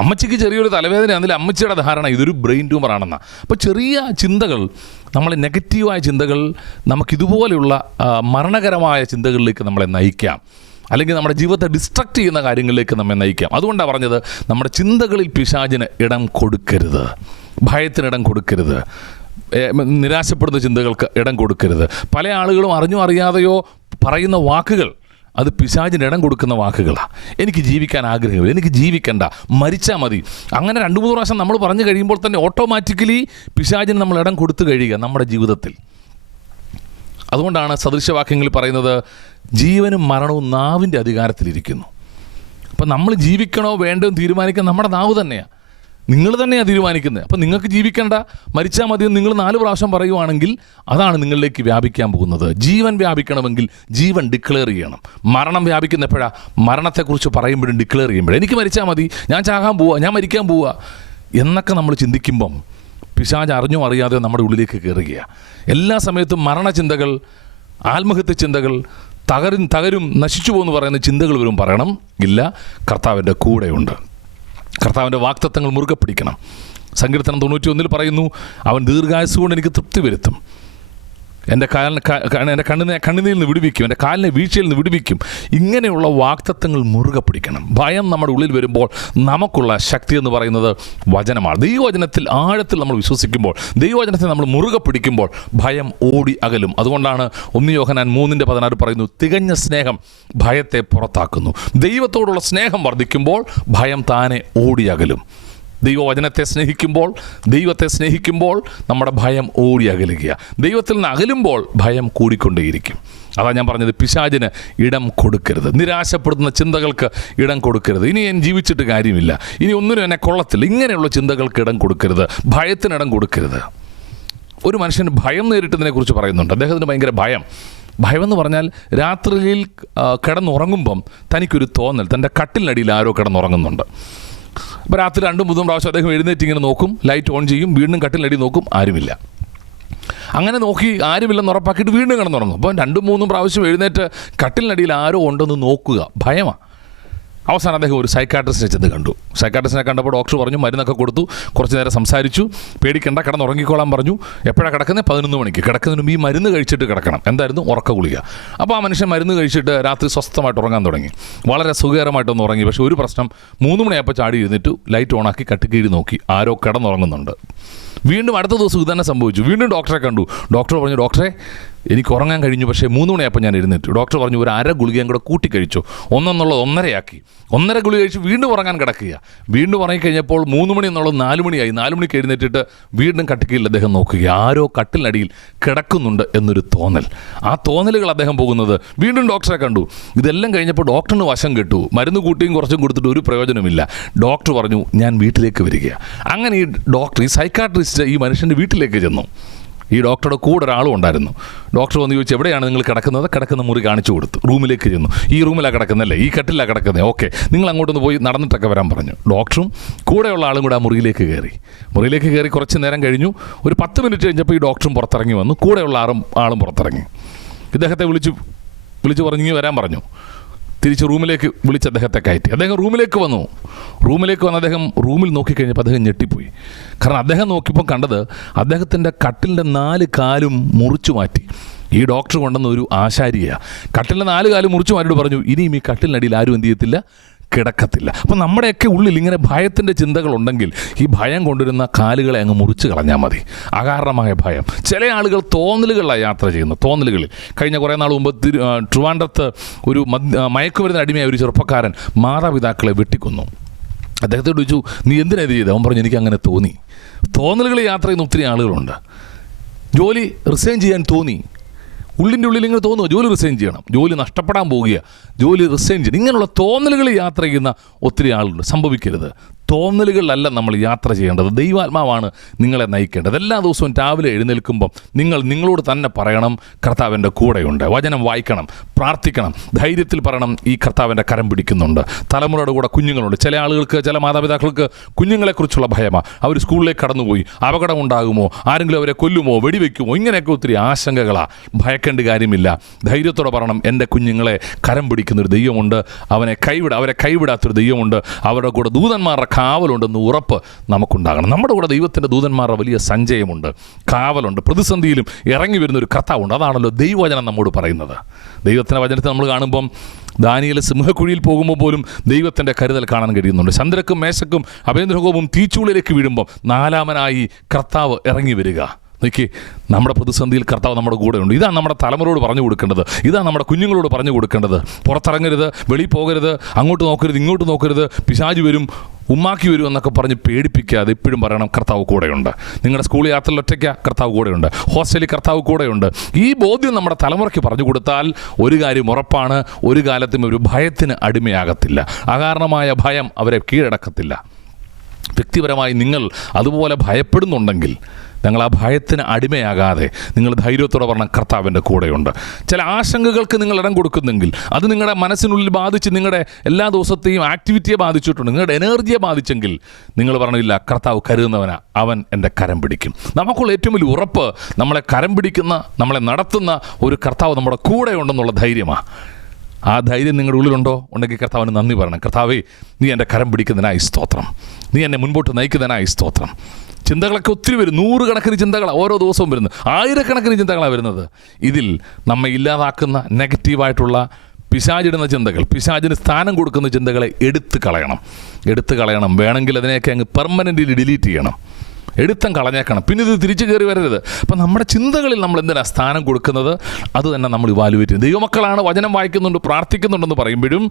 അമ്മച്ചിക്ക് ചെറിയൊരു തലവേദന ആണെങ്കിൽ അമ്മച്ചിയുടെ ധാരണ ഇതൊരു ബ്രെയിൻ ട്യൂമർ ആണെന്നാണ്. അപ്പോൾ ചെറിയ ചിന്തകൾ, നമ്മളെ നെഗറ്റീവായ ചിന്തകൾ നമുക്കിതുപോലെയുള്ള മരണകരമായ ചിന്തകളിലേക്ക് നമ്മളെ നയിക്കാം, അല്ലെങ്കിൽ നമ്മുടെ ജീവിതത്തെ ഡിസ്ട്രക്റ്റ് ചെയ്യുന്ന കാര്യങ്ങളിലേക്ക് നമ്മെ നയിക്കാം. അതുകൊണ്ടാണ് പറഞ്ഞത് നമ്മുടെ ചിന്തകളിൽ പിശാചിന് ഇടം കൊടുക്കരുത്, ഭയത്തിനിടം കൊടുക്കരുത്, നിരാശപ്പെടുന്ന ചിന്തകൾക്ക് ഇടം കൊടുക്കരുത്. പല ആളുകളും അറിഞ്ഞോ അറിയാതെയോ പറയുന്ന വാക്കുകൾ അത് പിശാചിന് ഇടം കൊടുക്കുന്ന വാക്കുകളാണ്. എനിക്ക് ജീവിക്കാൻ ആഗ്രഹമില്ല, എനിക്ക് ജീവിക്കണ്ട, മരിച്ചാൽ മതി. അങ്ങനെ 2-3 പ്രാവശ്യം നമ്മൾ പറഞ്ഞു കഴിയുമ്പോൾ തന്നെ ഓട്ടോമാറ്റിക്കലി പിശാചിന് നമ്മൾ ഇടം കൊടുത്തു കഴിയുക നമ്മുടെ ജീവിതത്തിൽ. അതുകൊണ്ടാണ് സദൃശവാക്യങ്ങളിൽ പറയുന്നത് ജീവനും മരണവും നാവിൻ്റെ അധികാരത്തിലിരിക്കുന്നു. അപ്പം നമ്മൾ ജീവിക്കണോ വേണ്ടോ തീരുമാനിക്കാൻ നമ്മുടെ നാവ് തന്നെയാണ്, നിങ്ങൾ തന്നെയാണ് തീരുമാനിക്കുന്നത്. അപ്പം നിങ്ങൾക്ക് ജീവിക്കേണ്ട, മരിച്ചാൽ മതിയെന്ന് നിങ്ങൾ 4 പ്രാവശ്യം പറയുവാണെങ്കിൽ അതാണ് നിങ്ങളിലേക്ക് വ്യാപിക്കാൻ പോകുന്നത്. ജീവൻ വ്യാപിക്കണമെങ്കിൽ ജീവൻ ഡിക്ലെയർ ചെയ്യണം. മരണം വ്യാപിക്കുന്ന എപ്പോഴാണ്? മരണത്തെക്കുറിച്ച് പറയുമ്പോഴും ഡിക്ലെയർ ചെയ്യുമ്പോഴും. എനിക്ക് മരിച്ചാൽ മതി, ഞാൻ ചാകാൻ പോവുക, ഞാൻ മരിക്കാൻ പോവുക എന്നൊക്കെ നമ്മൾ ചിന്തിക്കുമ്പം പിശാച് അറിഞ്ഞോ അറിയാതെയോ നമ്മുടെ ഉള്ളിലേക്ക് കയറുകയാണ്. എല്ലാ സമയത്തും മരണചിന്തകൾ, ആത്മഹത്യ ചിന്തകൾ, തകരും നശിച്ചു പോകുമെന്ന് പറയുന്ന ചിന്തകൾ വരും പറയണം ഇല്ല, കർത്താവിൻ്റെ കൂടെയുണ്ട്. കർത്താവിൻ്റെ വാഗ്ദത്തങ്ങൾ മുറുകെ പിടിക്കണം. സങ്കീർത്തനം 91 പറയുന്നു, അവൻ ദീർഘായുസ്സ് കൊണ്ട് എനിക്ക് തൃപ്തി വരുത്തും, എൻ്റെ കണ്ണിൽ നിന്ന് വിടുവിക്കും, എൻ്റെ കാലിനെ വീഴ്ചയിൽ നിന്ന് വിടുവിക്കും. ഇങ്ങനെയുള്ള വാഗ്ദത്തങ്ങൾ മുറുകെ പിടിക്കണം. ഭയം നമ്മുടെ ഉള്ളിൽ വരുമ്പോൾ നമുക്കുള്ള ശക്തി എന്ന് പറയുന്നത് വചനമാണ്. ദൈവവചനത്തിൽ ആഴത്തിൽ നമ്മൾ വിശ്വസിക്കുമ്പോൾ, ദൈവവചനത്തെ നമ്മൾ മുറുകെ പിടിക്കുമ്പോൾ ഭയം ഓടി അകലും. അതുകൊണ്ടാണ് 1 യോഹന്നാൻ 3:16 പറയുന്നു, തികഞ്ഞ സ്നേഹം ഭയത്തെ പുറത്താക്കുന്നു. ദൈവത്തോടുള്ള സ്നേഹം വർദ്ധിക്കുമ്പോൾ ഭയം താനെ ഓടി അകലും. ദൈവവചനത്തെ ദൈവത്തെ സ്നേഹിക്കുമ്പോൾ നമ്മുടെ ഭയം ഓടി അകലുക. ദൈവത്തിൽ നിന്ന് അകലുമ്പോൾ ഭയം കൂടിക്കൊണ്ടേയിരിക്കും. അതാണ് ഞാൻ പറഞ്ഞത്, പിശാചിന് ഇടം കൊടുക്കരുത്, നിരാശപ്പെടുത്തുന്ന ചിന്തകൾക്ക് ഇടം കൊടുക്കരുത്. ഇനി ഞാൻ ജീവിച്ചിട്ട് കാര്യമില്ല, ഇനി ഒന്നിനും എന്നെ കൊള്ളത്തില്ല, ഇങ്ങനെയുള്ള ചിന്തകൾക്ക് ഇടം കൊടുക്കരുത്, ഭയത്തിന് ഇടം കൊടുക്കരുത്. ഒരു മനുഷ്യന് ഭയം നേരിട്ടതിനെക്കുറിച്ച് പറയുന്നുണ്ട്. അദ്ദേഹത്തിന് ഭയങ്കര ഭയമെന്ന് പറഞ്ഞാൽ രാത്രിയിൽ കിടന്നുറങ്ങുമ്പം തനിക്കൊരു തോന്നൽ, തൻ്റെ കട്ടിലിനടിയിൽ ആരോ കിടന്നുറങ്ങുന്നുണ്ട്. അപ്പോൾ രാത്രി 2-3 പ്രാവശ്യം അദ്ദേഹം എഴുന്നേറ്റ് ഇങ്ങനെ നോക്കും, ലൈറ്റ് ഓൺ ചെയ്യും, വീണ്ടും കട്ടിലടി നോക്കും, ആരുമില്ല. അങ്ങനെ നോക്കി ആരുമില്ലെന്ന് ഉറപ്പാക്കിയിട്ട് വീണ്ടും കിടന്നുറങ്ങും. അപ്പോൾ 2-3 പ്രാവശ്യം എഴുന്നേറ്റ് കട്ടിലിനടിയിൽ ആരോ ഉണ്ടെന്ന് നോക്കുക, ഭയമാണ്. അവസാനം അദ്ദേഹം ഒരു സൈക്കാട്രിസ്റ്റിനെ ചെന്ന് കണ്ടു. സൈക്കാട്രിസ്റ്റിനെ കണ്ടപ്പോൾ ഡോക്ടർ പറഞ്ഞു, മരുന്നൊക്കെ കൊടുത്തു, കുറച്ച് നേരം സംസാരിച്ചു, പേടിക്കണ്ട, കിടന്നുറങ്ങിക്കോളാൻ പറഞ്ഞു. എപ്പോഴാണ് കിടക്കുന്നത്? 11 മണിക്ക്. കിടക്കുന്നതിന് ഈ മരുന്ന് കഴിച്ചിട്ട് കിടക്കണം. എന്തായിരുന്നു? ഉറക്ക ഗുളിക. അപ്പോൾ ആ മനുഷ്യൻ മരുന്ന് കഴിച്ചിട്ട് രാത്രി സ്വസ്ഥമായിട്ട് ഉറങ്ങാൻ തുടങ്ങി, വളരെ സുഖകരമായിട്ടൊന്ന് ഉറങ്ങി. പക്ഷേ ഒരു പ്രശ്നം, 3 മണിയായപ്പോൾ ചാടി എഴുന്നേറ്റു, ലൈറ്റ് ഓണാക്കി കട്ടിക്കീഴ് നോക്കി, ആരോ കിടന്നുറങ്ങുന്നുണ്ട്. വീണ്ടും അടുത്ത ദിവസം ഇത് തന്നെ സംഭവിച്ചു. വീണ്ടും ഡോക്ടറെ കണ്ടു. ഡോക്ടർ പറഞ്ഞു, ഡോക്ടറെ എനിക്ക് ഉറങ്ങാൻ കഴിഞ്ഞു, പക്ഷേ 3 മണിയായപ്പോൾ ഞാൻ എഴുന്നേറ്റു. ഡോക്ടർ പറഞ്ഞു, ഒരു 1/2 ഗുളികയും കൂടെ കൂട്ടി കഴിച്ചു, 1 1/2 1/2 ഗുളിക കഴിച്ച് വീണ്ടും ഉറങ്ങാൻ കിടക്കുക. വീണ്ടും ഉറങ്ങിക്കഴിഞ്ഞപ്പോൾ 3 മണി എന്നുള്ളത് 4 മണിയായി. 4 മണിക്ക് എഴുന്നേറ്റിട്ട് വീണ്ടും കട്ടിക്കയിൽ അദ്ദേഹം നോക്കുക, ആരോ കട്ടിലിനടിയിൽ കിടക്കുന്നുണ്ട് എന്നൊരു തോന്നൽ. ആ തോന്നലുകൾ അദ്ദേഹം പോകുന്നത്. വീണ്ടും ഡോക്ടറെ കണ്ടു. ഇതെല്ലാം കഴിഞ്ഞപ്പോൾ ഡോക്ടറിന് വശം കെട്ടു. മരുന്ന് കൂട്ടിയും കുറച്ചും കൊടുത്തിട്ട് ഒരു പ്രയോജനമില്ല. ഡോക്ടർ പറഞ്ഞു, ഞാൻ വീട്ടിലേക്ക് വരിക. അങ്ങനെ ഈ സൈക്കാട്രിസ്റ്റ് ഈ മനുഷ്യൻ്റെ വീട്ടിലേക്ക് ചെന്നു. ഈ ഡോക്ടറുടെ കൂടെ ഒരാളും ഉണ്ടായിരുന്നു. ഡോക്ടർ വന്ന് ചോദിച്ചു, എവിടെയാണ് നിങ്ങൾ കിടക്കുന്നത്? കിടക്കുന്ന മുറി കാണിച്ചു കൊടുത്തു. റൂമിലേക്ക് ചെന്നു. ഈ റൂമിലാണ് കിടക്കുന്നല്ലേ, ഈ കട്ടിലാണ് കിടക്കുന്നത്, ഓക്കെ, നിങ്ങൾ അങ്ങോട്ടൊന്ന് പോയി നടന്നിട്ടൊക്കെ വരാൻ പറഞ്ഞു. ഡോക്ടറും കൂടെയുള്ള ആളും കൂടെ ആ മുറിയിലേക്ക് കയറി കുറച്ച് നേരം കഴിഞ്ഞു. ഒരു 10 മിനിറ്റ് കഴിഞ്ഞപ്പോൾ ഈ ഡോക്ടറും പുറത്തിറങ്ങി വന്നു, കൂടെയുള്ള ആളും പുറത്തിറങ്ങി. ഇദ്ദേഹത്തെ വിളിച്ച് പറഞ്ഞു വരാൻ പറഞ്ഞു. തിരിച്ച് റൂമിലേക്ക് വിളിച്ച് അദ്ദേഹത്തെ കയറ്റി. അദ്ദേഹം റൂമിലേക്ക് വന്ന് അദ്ദേഹം റൂമിൽ നോക്കിക്കഴിഞ്ഞപ്പോൾ അദ്ദേഹം ഞെട്ടിപ്പോയി. കാരണം അദ്ദേഹം നോക്കിയപ്പോൾ കണ്ടത് അദ്ദേഹത്തിൻ്റെ കട്ടിലിൻ്റെ 4 കാലും മുറിച്ചു മാറ്റി. ഈ ഡോക്ടർ കൊണ്ടുവന്ന ഒരു ആശാരിയാണ്. കട്ടിലിൻ്റെ 4 കാലും മുറിച്ചു മാറ്റിയിട്ട് പറഞ്ഞു, ഇനിയും ഈ കട്ടിലിനടിയിൽ ആരും എന്ത് ചെയ്യത്തില്ല, കിടക്കത്തില്ല. അപ്പം നമ്മുടെയൊക്കെ ഉള്ളിൽ ഇങ്ങനെ ഭയത്തിൻ്റെ ചിന്തകളുണ്ടെങ്കിൽ ഈ ഭയം കൊണ്ടുവരുന്ന കാലുകളെ അങ്ങ് മുറിച്ച് കളഞ്ഞാൽ മതി. അകാരണമായ ഭയം. ചില ആളുകൾ തോന്നലുകളിലാണ് യാത്ര ചെയ്യുന്നത്. തോന്നലുകളിൽ കഴിഞ്ഞ കുറേ നാൾ മുമ്പ് ട്രിവാൻഡ്രത്ത് ഒരു മയക്കുമരുന്ന് അടിമയായ ഒരു ചെറുപ്പക്കാരൻ മാതാപിതാക്കളെ വെട്ടിക്കൊന്നു. അദ്ദേഹത്തോട് ചോദിച്ചു, നീ എന്തിനാ ഇത് ചെയ്തത്? അവൻ പറഞ്ഞു, എനിക്ക് അങ്ങനെ തോന്നി. തോന്നലുകൾ യാത്ര ചെയ്യുന്ന ഒത്തിരി ആളുകളുണ്ട്. ജോലി റിസൈൻ ചെയ്യാൻ തോന്നി, ഉള്ളിൻ്റെ ഉള്ളിൽ ഇങ്ങനെ തോന്നുക, ജോലി റിസൈൻ ചെയ്യണം, ജോലി നഷ്ടപ്പെടാൻ പോകുക, ജോലി റിസൈൻ ചെയ്യണം. ഇങ്ങനെയുള്ള തോന്നലുകൾ യാത്ര ചെയ്യുന്ന ഒത്തിരി ആളുണ്ട്. സംഭവിക്കരുത്. തോന്നലുകളിലല്ല നമ്മൾ യാത്ര ചെയ്യേണ്ടത്. ദൈവാത്മാവാണ് നിങ്ങളെ നയിക്കേണ്ടത്. എല്ലാ ദിവസവും രാവിലെ എഴുന്നേൽക്കുമ്പം നിങ്ങളോട് തന്നെ പറയണം, കർത്താവിൻ്റെ കൂടെയുണ്ട്. വചനം വായിക്കണം, പ്രാർത്ഥിക്കണം, ധൈര്യത്തിൽ പറയണം, ഈ കർത്താവിൻ്റെ കരം പിടിക്കുന്നുണ്ട്. തലമുറയുടെ കൂടെ കുഞ്ഞുങ്ങളുണ്ട്. ചില ആളുകൾക്ക്, ചില മാതാപിതാക്കൾക്ക് കുഞ്ഞുങ്ങളെക്കുറിച്ചുള്ള ഭയമാണ്. അവർ സ്കൂളിലേക്ക് കടന്നുപോയി, അപകടം ഉണ്ടാകുമോ, ആരെങ്കിലും അവരെ കൊല്ലുമോ, വെടിവെക്കുമോ, ഇങ്ങനെയൊക്കെ ഒത്തിരി ആശങ്കകളാണ്. ഭയക്കേണ്ട കാര്യമില്ല. ധൈര്യത്തോടെ പറയണം, എൻ്റെ കുഞ്ഞുങ്ങളെ കരം പിടിക്കുന്നൊരു ദൈവമുണ്ട്, അവരെ കൈവിടാത്തൊരു ദൈവമുണ്ട്, അവരുടെ കൂടെ ദൂതന്മാരുടെ കാവലുണ്ടെന്ന് ഉറപ്പ് നമുക്കുണ്ടാകണം. നമ്മുടെ കൂടെ ദൈവത്തിൻ്റെ ദൂതന്മാരുടെ വലിയ സഞ്ചയമുണ്ട്, കാവലുണ്ട്. പ്രതിസന്ധിയിലും ഇറങ്ങി വരുന്നൊരു കർത്താവുണ്ട്. അതാണല്ലോ ദൈവവചനം നമ്മോട് പറയുന്നത്. ദൈവത്തിൻ്റെ വചനത്തെ നമ്മൾ കാണുമ്പം ദാനിയേൽ സിംഹക്കുഴിയിൽ പോകുമ്പോൾ പോലും ദൈവത്തിൻ്റെ കരുതൽ കാണാൻ കഴിയുന്നുണ്ട്. ചന്ദ്രക്കും മേശക്കും അഭേന്ദ്രകോപും തീച്ചൂളിലേക്ക് വീഴുമ്പം നാലാമനായി കർത്താവ് ഇറങ്ങി വരിക. നോക്കി, നമ്മുടെ പ്രതിസന്ധിയിൽ കർത്താവ് നമ്മുടെ കൂടെയുണ്ട്. ഇതാണ് നമ്മുടെ തലമുറയോട് പറഞ്ഞു കൊടുക്കേണ്ടത്. ഇതാണ് നമ്മുടെ കുഞ്ഞുങ്ങളോട് പറഞ്ഞു കൊടുക്കേണ്ടത്. പുറത്തിറങ്ങരുത്, വെളിയിൽ പോകരുത്, അങ്ങോട്ട് നോക്കരുത്, ഇങ്ങോട്ട് നോക്കരുത്, പിശാച് വരും, ഉമ്മാക്കി വരും എന്നൊക്കെ പറഞ്ഞ് പേടിപ്പിക്കാതെ എപ്പോഴും പറയണം, കർത്താവ് കൂടെയുണ്ട്. നിങ്ങളുടെ സ്കൂൾ യാത്രയിൽ ഒറ്റയ്ക്ക് കർത്താവ് കൂടെയുണ്ട്, ഹോസ്റ്റലിൽ കർത്താവ് കൂടെയുണ്ട്. ഈ ബോധ്യം നമ്മുടെ തലമുറയ്ക്ക് പറഞ്ഞു കൊടുത്താൽ ഒരു കാര്യം ഉറപ്പാണ്, ഒരു കാലത്തും ഒരു ഭയത്തിന് അടിമയാകത്തില്ല. അകാരണമായ ഭയം അവരെ കീഴടക്കത്തില്ല. വ്യക്തിപരമായി നിങ്ങൾ അതുപോലെ ഭയപ്പെടുന്നുണ്ടെങ്കിൽ ഞങ്ങൾ ആ ഭയത്തിന് അടിമയാകാതെ നിങ്ങൾ ധൈര്യത്തോടെ പറഞ്ഞ കർത്താവിൻ്റെ കൂടെയുണ്ട്. ചില ആശങ്കകൾക്ക് നിങ്ങൾ ഇടം കൊടുക്കുന്നെങ്കിൽ അത് നിങ്ങളുടെ മനസ്സിനുള്ളിൽ ബാധിച്ച് നിങ്ങളുടെ എല്ലാ ദിവസത്തെയും ആക്ടിവിറ്റിയെ ബാധിച്ചിട്ടുണ്ട്, നിങ്ങളുടെ എനർജിയെ ബാധിച്ചെങ്കിൽ നിങ്ങൾ പറഞ്ഞില്ല, കർത്താവ് കരുതുന്നവനാ, അവൻ എൻ്റെ കരം പിടിക്കും. നമുക്കുള്ള ഏറ്റവും വലിയ ഉറപ്പ് നമ്മളെ കരം പിടിക്കുന്ന, നമ്മളെ നടത്തുന്ന ഒരു കർത്താവ് നമ്മുടെ കൂടെ ഉണ്ടെന്നുള്ള ധൈര്യമാണ്. ആ ധൈര്യം നിങ്ങളുടെ ഉള്ളിലുണ്ടോ? ഉണ്ടെങ്കിൽ കർത്താവിന് നന്ദി പറയണം. കർത്താവേ, നീ എൻ്റെ കരം പിടിക്കുന്നതിനായി സ്തോത്രം, നീ എന്നെ മുൻപോട്ട് നയിക്കുന്നതിനായി സ്തോത്രം. ചിന്തകളൊക്കെ ഒത്തിരി വരും, 100 കണക്കിന് ചിന്തകളാണ് ഓരോ ദിവസവും വരുന്നത്, 1000 ചിന്തകളാണ് വരുന്നത്. ഇതിൽ നമ്മെ ഇല്ലാതാക്കുന്ന നെഗറ്റീവായിട്ടുള്ള പിശാചിടുന്ന ചിന്തകൾ, പിശാചിന് സ്ഥാനം കൊടുക്കുന്ന ചിന്തകളെ എടുത്ത് കളയണം. വേണമെങ്കിൽ അതിനെയൊക്കെ അങ്ങ് പെർമനൻ്റ്ലി ഡിലീറ്റ് ചെയ്യണം, എടുത്തം കളഞ്ഞേക്കണം. പിന്നെ ഇത് തിരിച്ചു കയറി വരരുത്. അപ്പം നമ്മുടെ ചിന്തകളിൽ നമ്മൾ എന്തിനാണ് സ്ഥാനം കൊടുക്കുന്നത്? അത് തന്നെ നമ്മൾ ഇവാലുവേറ്റ് ചെയ്യും. ദൈവമക്കളാണ്, വചനം വായിക്കുന്നുണ്ട്, പ്രാർത്ഥിക്കുന്നുണ്ടെന്ന് പറയുമ്പോഴും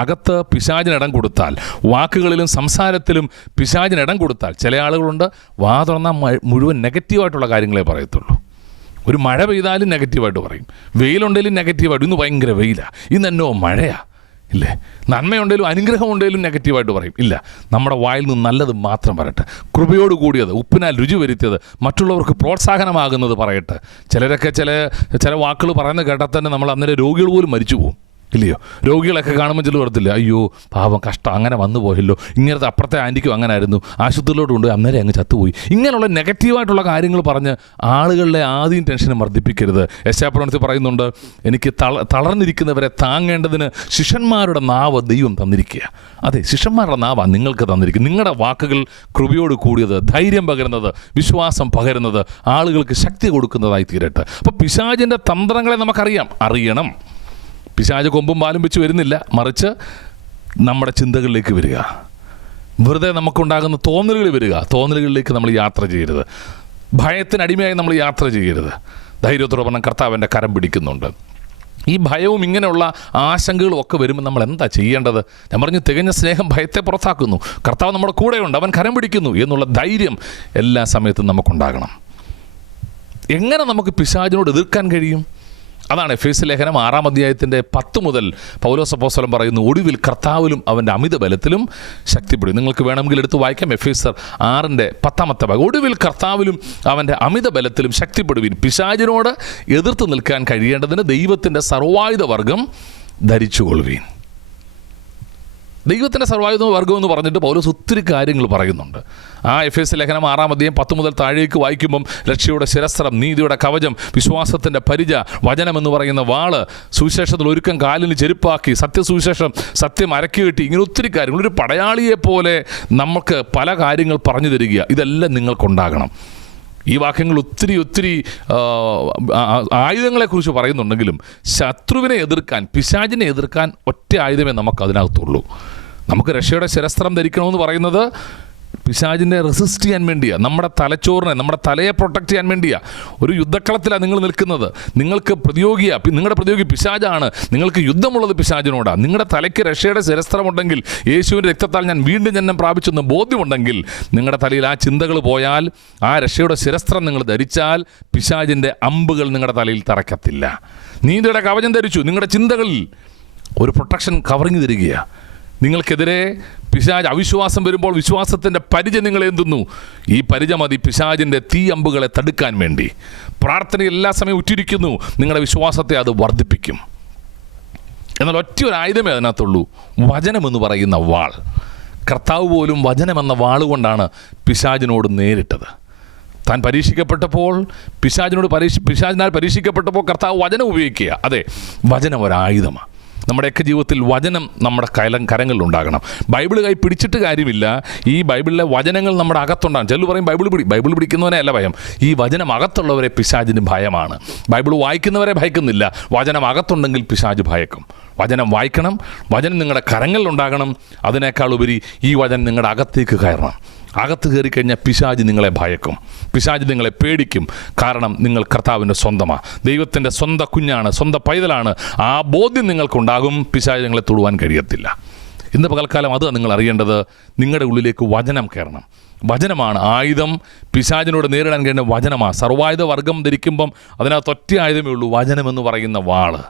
അകത്ത് പിശാചിനിടം കൊടുത്താൽ, വാക്കുകളിലും സംസാരത്തിലും പിശാചിനിടം കൊടുത്താൽ, ചില ആളുകളുണ്ട് വാ തുറന്നാൽ മുഴുവൻ നെഗറ്റീവായിട്ടുള്ള കാര്യങ്ങളെ പറയത്തുള്ളൂ. ഒരു മഴ പെയ്താലും നെഗറ്റീവായിട്ട് പറയും, വെയിലുണ്ടെങ്കിലും നെഗറ്റീവായിട്ട്, ഇന്ന് ഭയങ്കര വെയിലാണ്, ഇന്ന് എന്നോ മഴയാണ്, ഇല്ലേ? നന്മയുണ്ടെങ്കിലും അനുഗ്രഹമുണ്ടെങ്കിലും നെഗറ്റീവായിട്ട് പറയും. ഇല്ല, നമ്മുടെ വായിൽ നിന്ന് നല്ലത് മാത്രം പറയട്ടെ, കൃപയോട് കൂടിയത്, ഉപ്പിനാൽ രുചി വരുത്തിയത്, മറ്റുള്ളവർക്ക് പ്രോത്സാഹനമാകുന്നത് പറയട്ടെ. ചിലരൊക്കെ ചില വാക്കുകൾ പറയുന്നത് കേട്ടാൽ തന്നെ നമ്മൾ അന്നേരം രോഗികൾ പോലും മരിച്ചു പോകും, ഇല്ലയോ? രോഗികളൊക്കെ കാണുമ്പോൾ ചില വരത്തില്ല, അയ്യോ പാവം കഷ്ടം, അങ്ങനെ വന്നു പോയല്ലോ, ഇങ്ങനത്തെ അപ്പുറത്തെ ആൻറ്റിക്കും അങ്ങനെ ആയിരുന്നു, ആശുപത്രിയിലോട്ട് കൊണ്ട് അന്നേരം അങ്ങ് ചത്തുപോയി. ഇങ്ങനെയുള്ള നെഗറ്റീവായിട്ടുള്ള കാര്യങ്ങൾ പറഞ്ഞ് ആളുകളുടെ ആദ്യം ടെൻഷനും വർദ്ധിപ്പിക്കരുത്. യശയ്യാപ്രവചനത്തിൽ പറയുന്നുണ്ട്, എനിക്ക് തളർന്നിരിക്കുന്നവരെ താങ്ങേണ്ടതിന് ശിഷ്യന്മാരുടെ നാവ് ദൈവം തന്നിരിക്കുക. അതെ, ശിഷ്യന്മാരുടെ നാവാണ് നിങ്ങൾക്ക് തന്നിരിക്കുക. നിങ്ങളുടെ വാക്കുകൾ കൃപയോട് കൂടിയത്, ധൈര്യം പകരുന്നത്, വിശ്വാസം പകരുന്നത്, ആളുകൾക്ക് ശക്തി കൊടുക്കുന്നതായി തീരട്ടെ. അപ്പോൾ പിശാചിൻ്റെ തന്ത്രങ്ങളെ അറിയണം. പിശാച് കൊമ്പും പാലും വെച്ച് വരുന്നില്ല, മറിച്ച് നമ്മുടെ ചിന്തകളിലേക്ക് വരിക, വെറുതെ നമുക്കുണ്ടാകുന്ന തോന്നലുകൾ വരിക. തോന്നലുകളിലേക്ക് നമ്മൾ യാത്ര ചെയ്യരുത്, ഭയത്തിനടിമയായി നമ്മൾ യാത്ര ചെയ്യരുത്. ധൈര്യത്തോടെ പറഞ്ഞാൽ കർത്താവിൻ്റെ കരം പിടിക്കുന്നുണ്ട്. ഈ ഭയവും ഇങ്ങനെയുള്ള ആശങ്കകളും ഒക്കെ വരുമ്പോൾ നമ്മൾ എന്താ ചെയ്യേണ്ടത്? ഞാൻ പറഞ്ഞു, തികഞ്ഞ സ്നേഹം ഭയത്തെ പുറത്താക്കുന്നു. കർത്താവ് നമ്മുടെ കൂടെയുണ്ട്, അവൻ കരം പിടിക്കുന്നു എന്നുള്ള ധൈര്യം എല്ലാ സമയത്തും നമുക്കുണ്ടാകണം. എങ്ങനെ നമുക്ക് പിശാചിനോട് എതിർക്കാൻ കഴിയും? അതാണ് എഫേസ്യ ലേഖനം 6-ാം അധ്യായത്തിൻ്റെ 10 മുതൽ പൗലോസ് അപ്പോസ്തലൻ പറയുന്നു, ഒടുവിൽ കർത്താവിലും അവൻ്റെ അമിത ബലത്തിലും ശക്തിപ്പെടും. നിങ്ങൾക്ക് വേണമെങ്കിൽ എടുത്ത് വായിക്കാം, എഫേസ്യർ 6:10 ഒടുവിൽ കർത്താവിലും അവൻ്റെ അമിത ബലത്തിലും ശക്തിപ്പെടുവിൻ, പിശാചിനോട് എതിർത്ത് നിൽക്കാൻ കഴിയേണ്ടതിന് ദൈവത്തിൻ്റെ സർവായുധ വർഗം ധരിച്ചുകൊള്ളുവീൻ. ദൈവത്തിൻ്റെ സർവായുധ വർഗം എന്ന് പറഞ്ഞിട്ട് പൗലോസ് ഒത്തിരി കാര്യങ്ങൾ പറയുന്നുണ്ട്. ആ എഫേസ്യ ലേഖനം 6-ാം അധ്യായം 10 മുതൽ താഴേക്ക് വായിക്കുമ്പം രക്ഷയുടെ ശിരസ്ത്രം, നീതിയുടെ കവചം, വിശ്വാസത്തിൻ്റെ പരിച, വചനമെന്ന് പറയുന്ന വാള്, സുവിശേഷത്തിൽ ഒരുക്കം കാലിന് ചെരുപ്പാക്കി, സത്യസുവിശേഷം സത്യം അരക്കുകെട്ടി, ഇങ്ങനെ ഒത്തിരി കാര്യങ്ങൾ. ഒരു പടയാളിയെപ്പോലെ നമുക്ക് പല കാര്യങ്ങൾ പറഞ്ഞു തരിക. ഇതെല്ലാം നിങ്ങൾക്കുണ്ടാകണം. ഈ വാക്യങ്ങൾ ഒത്തിരി ആയുധങ്ങളെക്കുറിച്ച് പറയുന്നുണ്ടെങ്കിലും ശത്രുവിനെ എതിർക്കാൻ, പിശാചിനെ എതിർക്കാൻ ഒറ്റ ആയുധമേ നമുക്ക് അതിനകത്തുള്ളൂ. നമുക്ക് രക്ഷയുടെ ശിരസ്ത്രം ധരിക്കണമെന്ന് പറയുന്നത് പിശാചിനെ റെസിസ്റ്റ് ചെയ്യാൻ വേണ്ടിയാണ്, നമ്മുടെ തലച്ചോറിനെ, നമ്മുടെ തലയെ പ്രൊട്ടക്റ്റ് ചെയ്യാൻ വേണ്ടിയാണ്. ഒരു യുദ്ധക്കളത്തിലാണ് നിങ്ങൾ നിൽക്കുന്നത്, നിങ്ങൾക്ക് നിങ്ങളുടെ പ്രതിയോഗി പിശാചാണ്, നിങ്ങൾക്ക് യുദ്ധമുള്ളത് പിശാചിനോടാണ്. നിങ്ങളുടെ തലയ്ക്ക് രക്ഷയുടെ ശിരസ്ത്രമുണ്ടെങ്കിൽ, യേശുവിൻ്റെ രക്തത്താൽ ഞാൻ വീണ്ടും ജന്മം പ്രാപിച്ചെന്ന് ബോധ്യമുണ്ടെങ്കിൽ, നിങ്ങളുടെ തലയിൽ ആ ചിന്തകൾ പോയാൽ, ആ രക്ഷയുടെ ശിരസ്ത്രം നിങ്ങൾ ധരിച്ചാൽ, പിശാചിൻ്റെ അമ്പുകൾ നിങ്ങളുടെ തലയിൽ തറയ്ക്കത്തില്ല. നീതിയുടെ കവചം ധരിച്ചു, നിങ്ങളുടെ ചിന്തകളിൽ ഒരു പ്രൊട്ടക്ഷൻ കവറിങ് തരികയാണ്. നിങ്ങൾക്കെതിരെ പിശാച് അവിശ്വാസം വരുമ്പോൾ വിശ്വാസത്തിൻ്റെ പരിച നിങ്ങൾ എന്തുന്നു? ഈ പരിച മതി പിശാചിൻ്റെ തീ അമ്പുകളെ തടുക്കാൻ വേണ്ടി. പ്രാർത്ഥന എല്ലാ സമയവും ഉറ്റിരിക്കുന്നു, നിങ്ങളുടെ വിശ്വാസത്തെ അത് വർദ്ധിപ്പിക്കും. എന്നാൽ ഒറ്റ ഒരു ആയുധമേ അതിനകത്തുള്ളൂ, വചനമെന്ന് പറയുന്ന വാൾ. കർത്താവ് പോലും വചനമെന്ന വാളുകൊണ്ടാണ് പിശാചിനോട് നേരിട്ടത്. താൻ പരീക്ഷിക്കപ്പെട്ടപ്പോൾ, പിശാചിനാൽ പരീക്ഷിക്കപ്പെട്ടപ്പോൾ കർത്താവ് വചനം ഉപയോഗിക്കുക. അതെ, വചനം ഒരായുധമാണ്. നമ്മുടെയൊക്കെ ജീവിതത്തിൽ വചനം നമ്മുടെ കരങ്ങളിലുണ്ടാകണം. ബൈബിൾ കൈ പിടിച്ചിട്ട് കാര്യമില്ല, ഈ ബൈബിളിലെ വചനങ്ങൾ നമ്മുടെ അകത്തുണ്ടാകും. ചിലർ പറയും ബൈബിൾ പിടിക്കുന്നവനെ അല്ല ഭയം, ഈ വചനം അകത്തുള്ളവരെ പിശാചിന് ഭയമാണ്. ബൈബിൾ വായിക്കുന്നവരെ ഭയക്കുന്നില്ല, വചനം അകത്തുണ്ടെങ്കിൽ പിശാച് ഭയക്കും. വചനം വായിക്കണം, വചനം നിങ്ങളുടെ കരങ്ങളിലുണ്ടാകണം. അതിനേക്കാൾ ഉപരി ഈ വചനം നിങ്ങളുടെ അകത്തേക്ക് കയറണം. അകത്ത് കയറിക്കഴിഞ്ഞാൽ പിശാച് നിങ്ങളെ ഭയക്കും, പിശാച് നിങ്ങളെ പേടിക്കും. കാരണം നിങ്ങൾ കർത്താവിൻ്റെ സ്വന്തമാണ്, ദൈവത്തിൻ്റെ സ്വന്തം കുഞ്ഞാണ്, സ്വന്തം പൈതലാണ്. ആ ബോധ്യം നിങ്ങൾക്കുണ്ടാകും, പിശാച് നിങ്ങളെ തൊടുവാൻ കഴിയത്തില്ല. ഇന്ന് പകൽക്കാലം അത് നിങ്ങൾ അറിയേണ്ടത്, നിങ്ങളുടെ ഉള്ളിലേക്ക് വചനം കയറണം. വചനമാണ് ആയുധം. പിശാചിനോട് നേരിടാൻ കഴിയുന്ന വചനമാണ്. സർവായുധ വർഗം ധരിക്കുമ്പം അതിനകത്ത് ഒറ്റ ആയുധമേ ഉള്ളൂ, വചനമെന്ന് പറയുന്ന വാള്.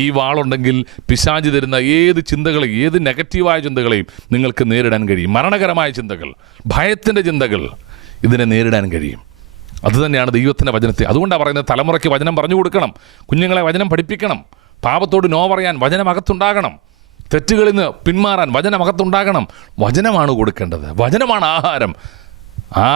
ഈ വാളുണ്ടെങ്കിൽ പിശാച് തരുന്ന ഏത് ചിന്തകളെയും, ഏത് നെഗറ്റീവായ ചിന്തകളെയും നിങ്ങൾക്ക് നേരിടാൻ കഴിയും. മരണകരമായ ചിന്തകൾ, ഭയത്തിൻ്റെ ചിന്തകൾ, ഇതിനെ നേരിടാൻ കഴിയും. അതുതന്നെയാണ് ദൈവത്തിൻ്റെ വചനത്തെ. അതുകൊണ്ടാണ് പറയുന്നത്, തലമുറയ്ക്ക് വചനം പറഞ്ഞു കൊടുക്കണം, കുഞ്ഞുങ്ങളെ വചനം പഠിപ്പിക്കണം, പാപത്തോട് നോ പറയാൻ വചനം അകത്തുണ്ടാകണം, തെറ്റുകളിൽ നിന്ന് പിന്മാറാൻ വചനം അകത്തുണ്ടാകണം. വചനമാണ് കൊടുക്കേണ്ടത്, വചനമാണ് ആഹാരം. ആ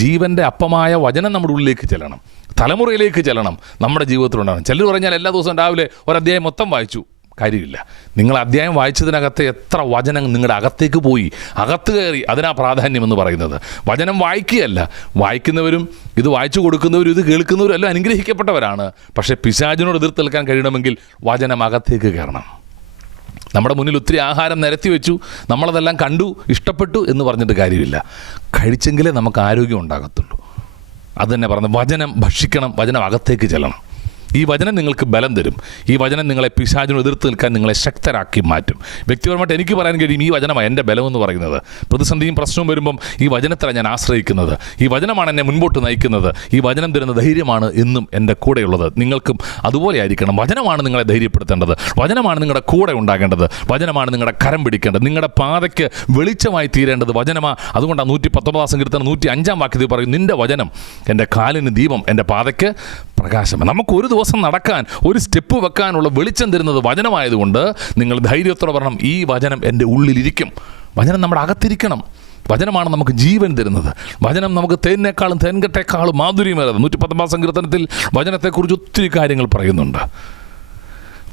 ജീവൻ്റെ അപ്പമായ വചനം നമ്മുടെ ഉള്ളിലേക്ക് ചെല്ലണം, തലമുറയിലേക്ക് ചെല്ലണം, നമ്മുടെ ജീവിതത്തിലുണ്ടാകണം. ചിലർ പറഞ്ഞാൽ എല്ലാ ദിവസവും രാവിലെ ഒരധ്യായം മൊത്തം വായിച്ചു, കാര്യമില്ല. നിങ്ങൾ അധ്യായം വായിച്ചതിനകത്ത് എത്ര വചനം നിങ്ങളുടെ അകത്തേക്ക് പോയി, അകത്ത് കയറി, അതിനാ പ്രാധാന്യം എന്ന് പറയുന്നത്. വചനം വായിക്കുകയല്ല, വായിക്കുന്നവരും ഇത് വായിച്ചു കൊടുക്കുന്നവരും ഇത് കേൾക്കുന്നവരും എല്ലാം അനുഗ്രഹിക്കപ്പെട്ടവരാണ്. പക്ഷേ പിശാചിനോട് എതിർത്ത് നിൽക്കാൻ കഴിയണമെങ്കിൽ വചനം അകത്തേക്ക് കയറണം. നമ്മുടെ മുന്നിൽ ഒത്തിരി ആഹാരം നിരത്തി വെച്ചു, നമ്മളതെല്ലാം കണ്ടു, ഇഷ്ടപ്പെട്ടു എന്ന് പറഞ്ഞിട്ട് കാര്യമില്ല. കഴിച്ചെങ്കിലേ നമുക്ക് ആരോഗ്യം ഉണ്ടാകത്തുള്ളൂ. അത് തന്നെ പറഞ്ഞത്, വചനം ഭക്ഷിക്കണം, വചനം അകത്തേക്ക് ചെല്ലണം. ഈ വചനം നിങ്ങൾക്ക് ബലം തരും. ഈ വചനം നിങ്ങളെ പിശാചിനോട് എതിർത്ത് നിൽക്കാൻ നിങ്ങളെ ശക്തരാക്കി മാറ്റും. വ്യക്തിപരമായിട്ട് എനിക്ക് പറയാൻ കഴിയും, ഈ വചനമാണ് എൻ്റെ ബലമെന്ന് പറയുന്നത്. പ്രതിസന്ധിയും പ്രശ്നവും വരുമ്പം ഈ വചനത്തിലാണ് ഞാൻ ആശ്രയിക്കുന്നത്. ഈ വചനമാണ് എന്നെ മുൻപോട്ട് നയിക്കുന്നത്. ഈ വചനം തരുന്ന ധൈര്യമാണ് എന്നും എൻ്റെ കൂടെയുള്ളത്. നിങ്ങൾക്കും അതുപോലെ ആയിരിക്കണം. വചനമാണ് നിങ്ങളെ ധൈര്യപ്പെടുത്തേണ്ടത്, വചനമാണ് നിങ്ങളുടെ കൂടെ ഉണ്ടാകേണ്ടത്, വചനമാണ് നിങ്ങളുടെ കരം പിടിക്കേണ്ടത്, നിങ്ങളുടെ പാതയ്ക്ക് വെളിച്ചമായി തീരേണ്ടത് വചനമാണ്. അതുകൊണ്ടാണ് 119 സങ്കീർത്തനം 105 വാക്യത്തിൽ പറയും, നിൻ്റെ വചനം എൻ്റെ കാലിന് ദീപം, എൻ്റെ പാതയ്ക്ക് പ്രകാശമാണ്. നമുക്ക് ഒരു ദിവസം നടക്കാൻ, ഒരു സ്റ്റെപ്പ് വെക്കാനുള്ള വെളിച്ചം തരുന്നത് വചനമായതുകൊണ്ട് നിങ്ങൾ ധൈര്യത്തോടെ പറയണം, ഈ വചനം എൻ്റെ ഉള്ളിലിരിക്കും. വചനം നമ്മുടെ അകത്തിരിക്കണം. വചനമാണ് നമുക്ക് ജീവൻ തരുന്നത്. വചനം നമുക്ക് തേനിനേക്കാളും തേൻകട്ടേക്കാളും മാധുര്യമേറുന്നത്. 119 സങ്കീർത്തനത്തിൽ വചനത്തെക്കുറിച്ച് ഒത്തിരി കാര്യങ്ങൾ പറയുന്നുണ്ട്.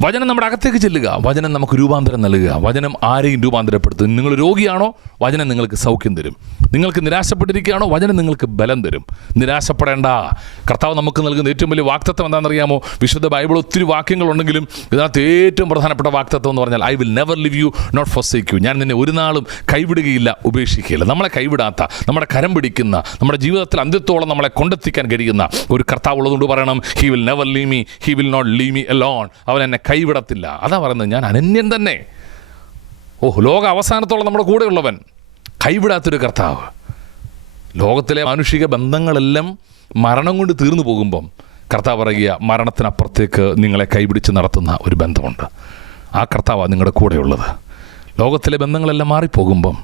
വചനം നമ്മുടെ അകത്തേക്ക് ചെല്ലുക, വചനം നമുക്ക് രൂപാന്തരം നൽകുക. വചനം ആരെയും രൂപാന്തരപ്പെടുത്തും. നിങ്ങൾ രോഗിയാണോ, വചനം നിങ്ങൾക്ക് സൗഖ്യം തരും. നിങ്ങൾക്ക് നിരാശപ്പെട്ടിരിക്കുകയാണോ, വചനം നിങ്ങൾക്ക് ബലം തരും. നിരാശപ്പെടേണ്ട. കർത്താവ് നമുക്ക് നൽകുന്ന ഏറ്റവും വലിയ വാഗ്ദത്തം എന്താണെന്നറിയാമോ? വിശുദ്ധ ബൈബിൾ ഒത്തിരി വാക്യങ്ങളുണ്ടെങ്കിലും ഇതിനകത്ത് ഏറ്റവും പ്രധാനപ്പെട്ട വാഗ്ദത്തം എന്ന് പറഞ്ഞാൽ, I will never leave you not forsake you. ഞാൻ നിന്നെ ഒരു നാളും കൈവിടുകയില്ല, ഉപേക്ഷിക്കുകയില്ല. നമ്മളെ കൈവിടാത്ത, നമ്മുടെ കരം പിടിക്കുന്ന, നമ്മുടെ ജീവിതത്തിൽ അന്ത്യത്തോളം നമ്മളെ കൊണ്ടെത്തിക്കാൻ കഴിയുന്ന ഒരു കർത്താവ് ഉള്ളതുകൊണ്ട് പറയണം, he will never leave me, he will not leave me alone. അവൻ എന്നെ കൈവിടത്തില്ല. അതാ പറയുന്നത്, ഞാൻ അനന്യൻ തന്നെ. ലോക അവസാനത്തോളം നമ്മുടെ കൂടെയുള്ളവൻ, കൈവിടാത്തൊരു കർത്താവ്. ലോകത്തിലെ മാനുഷിക ബന്ധങ്ങളെല്ലാം മരണം കൊണ്ട് തീർന്നു പോകുമ്പം കർത്താവ് പറയുക, മരണത്തിനപ്പുറത്തേക്ക് നിങ്ങളെ കൈപിടിച്ച് നടത്തുന്ന ഒരു ബന്ധമുണ്ട്. ആ കർത്താവാണ് നിങ്ങളുടെ കൂടെയുള്ളത്. ലോകത്തിലെ ബന്ധങ്ങളെല്ലാം മാറിപ്പോകുമ്പം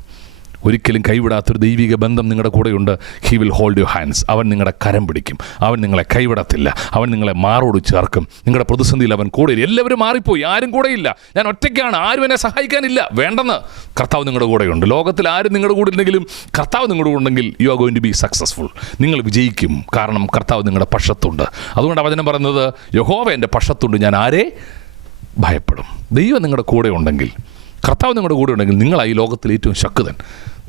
ഒരിക്കലും കൈവിടാത്തൊരു ദൈവിക ബന്ധം നിങ്ങളുടെ കൂടെയുണ്ട്. He will hold your hands. അവൻ നിങ്ങളുടെ കരം പിടിക്കും, അവൻ നിങ്ങളെ കൈവിടത്തില്ല, അവൻ നിങ്ങളെ മാറോട് ചേർക്കും. നിങ്ങളുടെ പ്രതിസന്ധിയിൽ അവൻ കൂടെ. എല്ലാവരും മാറിപ്പോയി, ആരും കൂടെയില്ല, ഞാൻ ഒറ്റയ്ക്കാണ്, ആരും എന്നെ സഹായിക്കാനില്ല, വേണ്ടെന്ന്. കർത്താവ് നിങ്ങളുടെ കൂടെയുണ്ട്. ലോകത്തിൽ ആരും നിങ്ങളുടെ കൂടെ ഇല്ലെങ്കിലും കർത്താവ് നിങ്ങളുടെ കൂടെ ഉണ്ടെങ്കിൽ you are going to be successful. നിങ്ങൾ വിജയിക്കും, കാരണം കർത്താവ് നിങ്ങളുടെ പക്ഷത്തുണ്ട്. അതുകൊണ്ട് വചനം പറയുന്നത്, യഹോവ എൻ്റെ പക്ഷത്തുണ്ട്, ഞാൻ ആരെ ഭയപ്പെടും. ദൈവം നിങ്ങളുടെ കൂടെ ഉണ്ടെങ്കിൽ, കർത്താവ് നിങ്ങളുടെ കൂടെ ഉണ്ടെങ്കിൽ നിങ്ങളായി ലോകത്തിൽ ഏറ്റവും ശക്തൻ.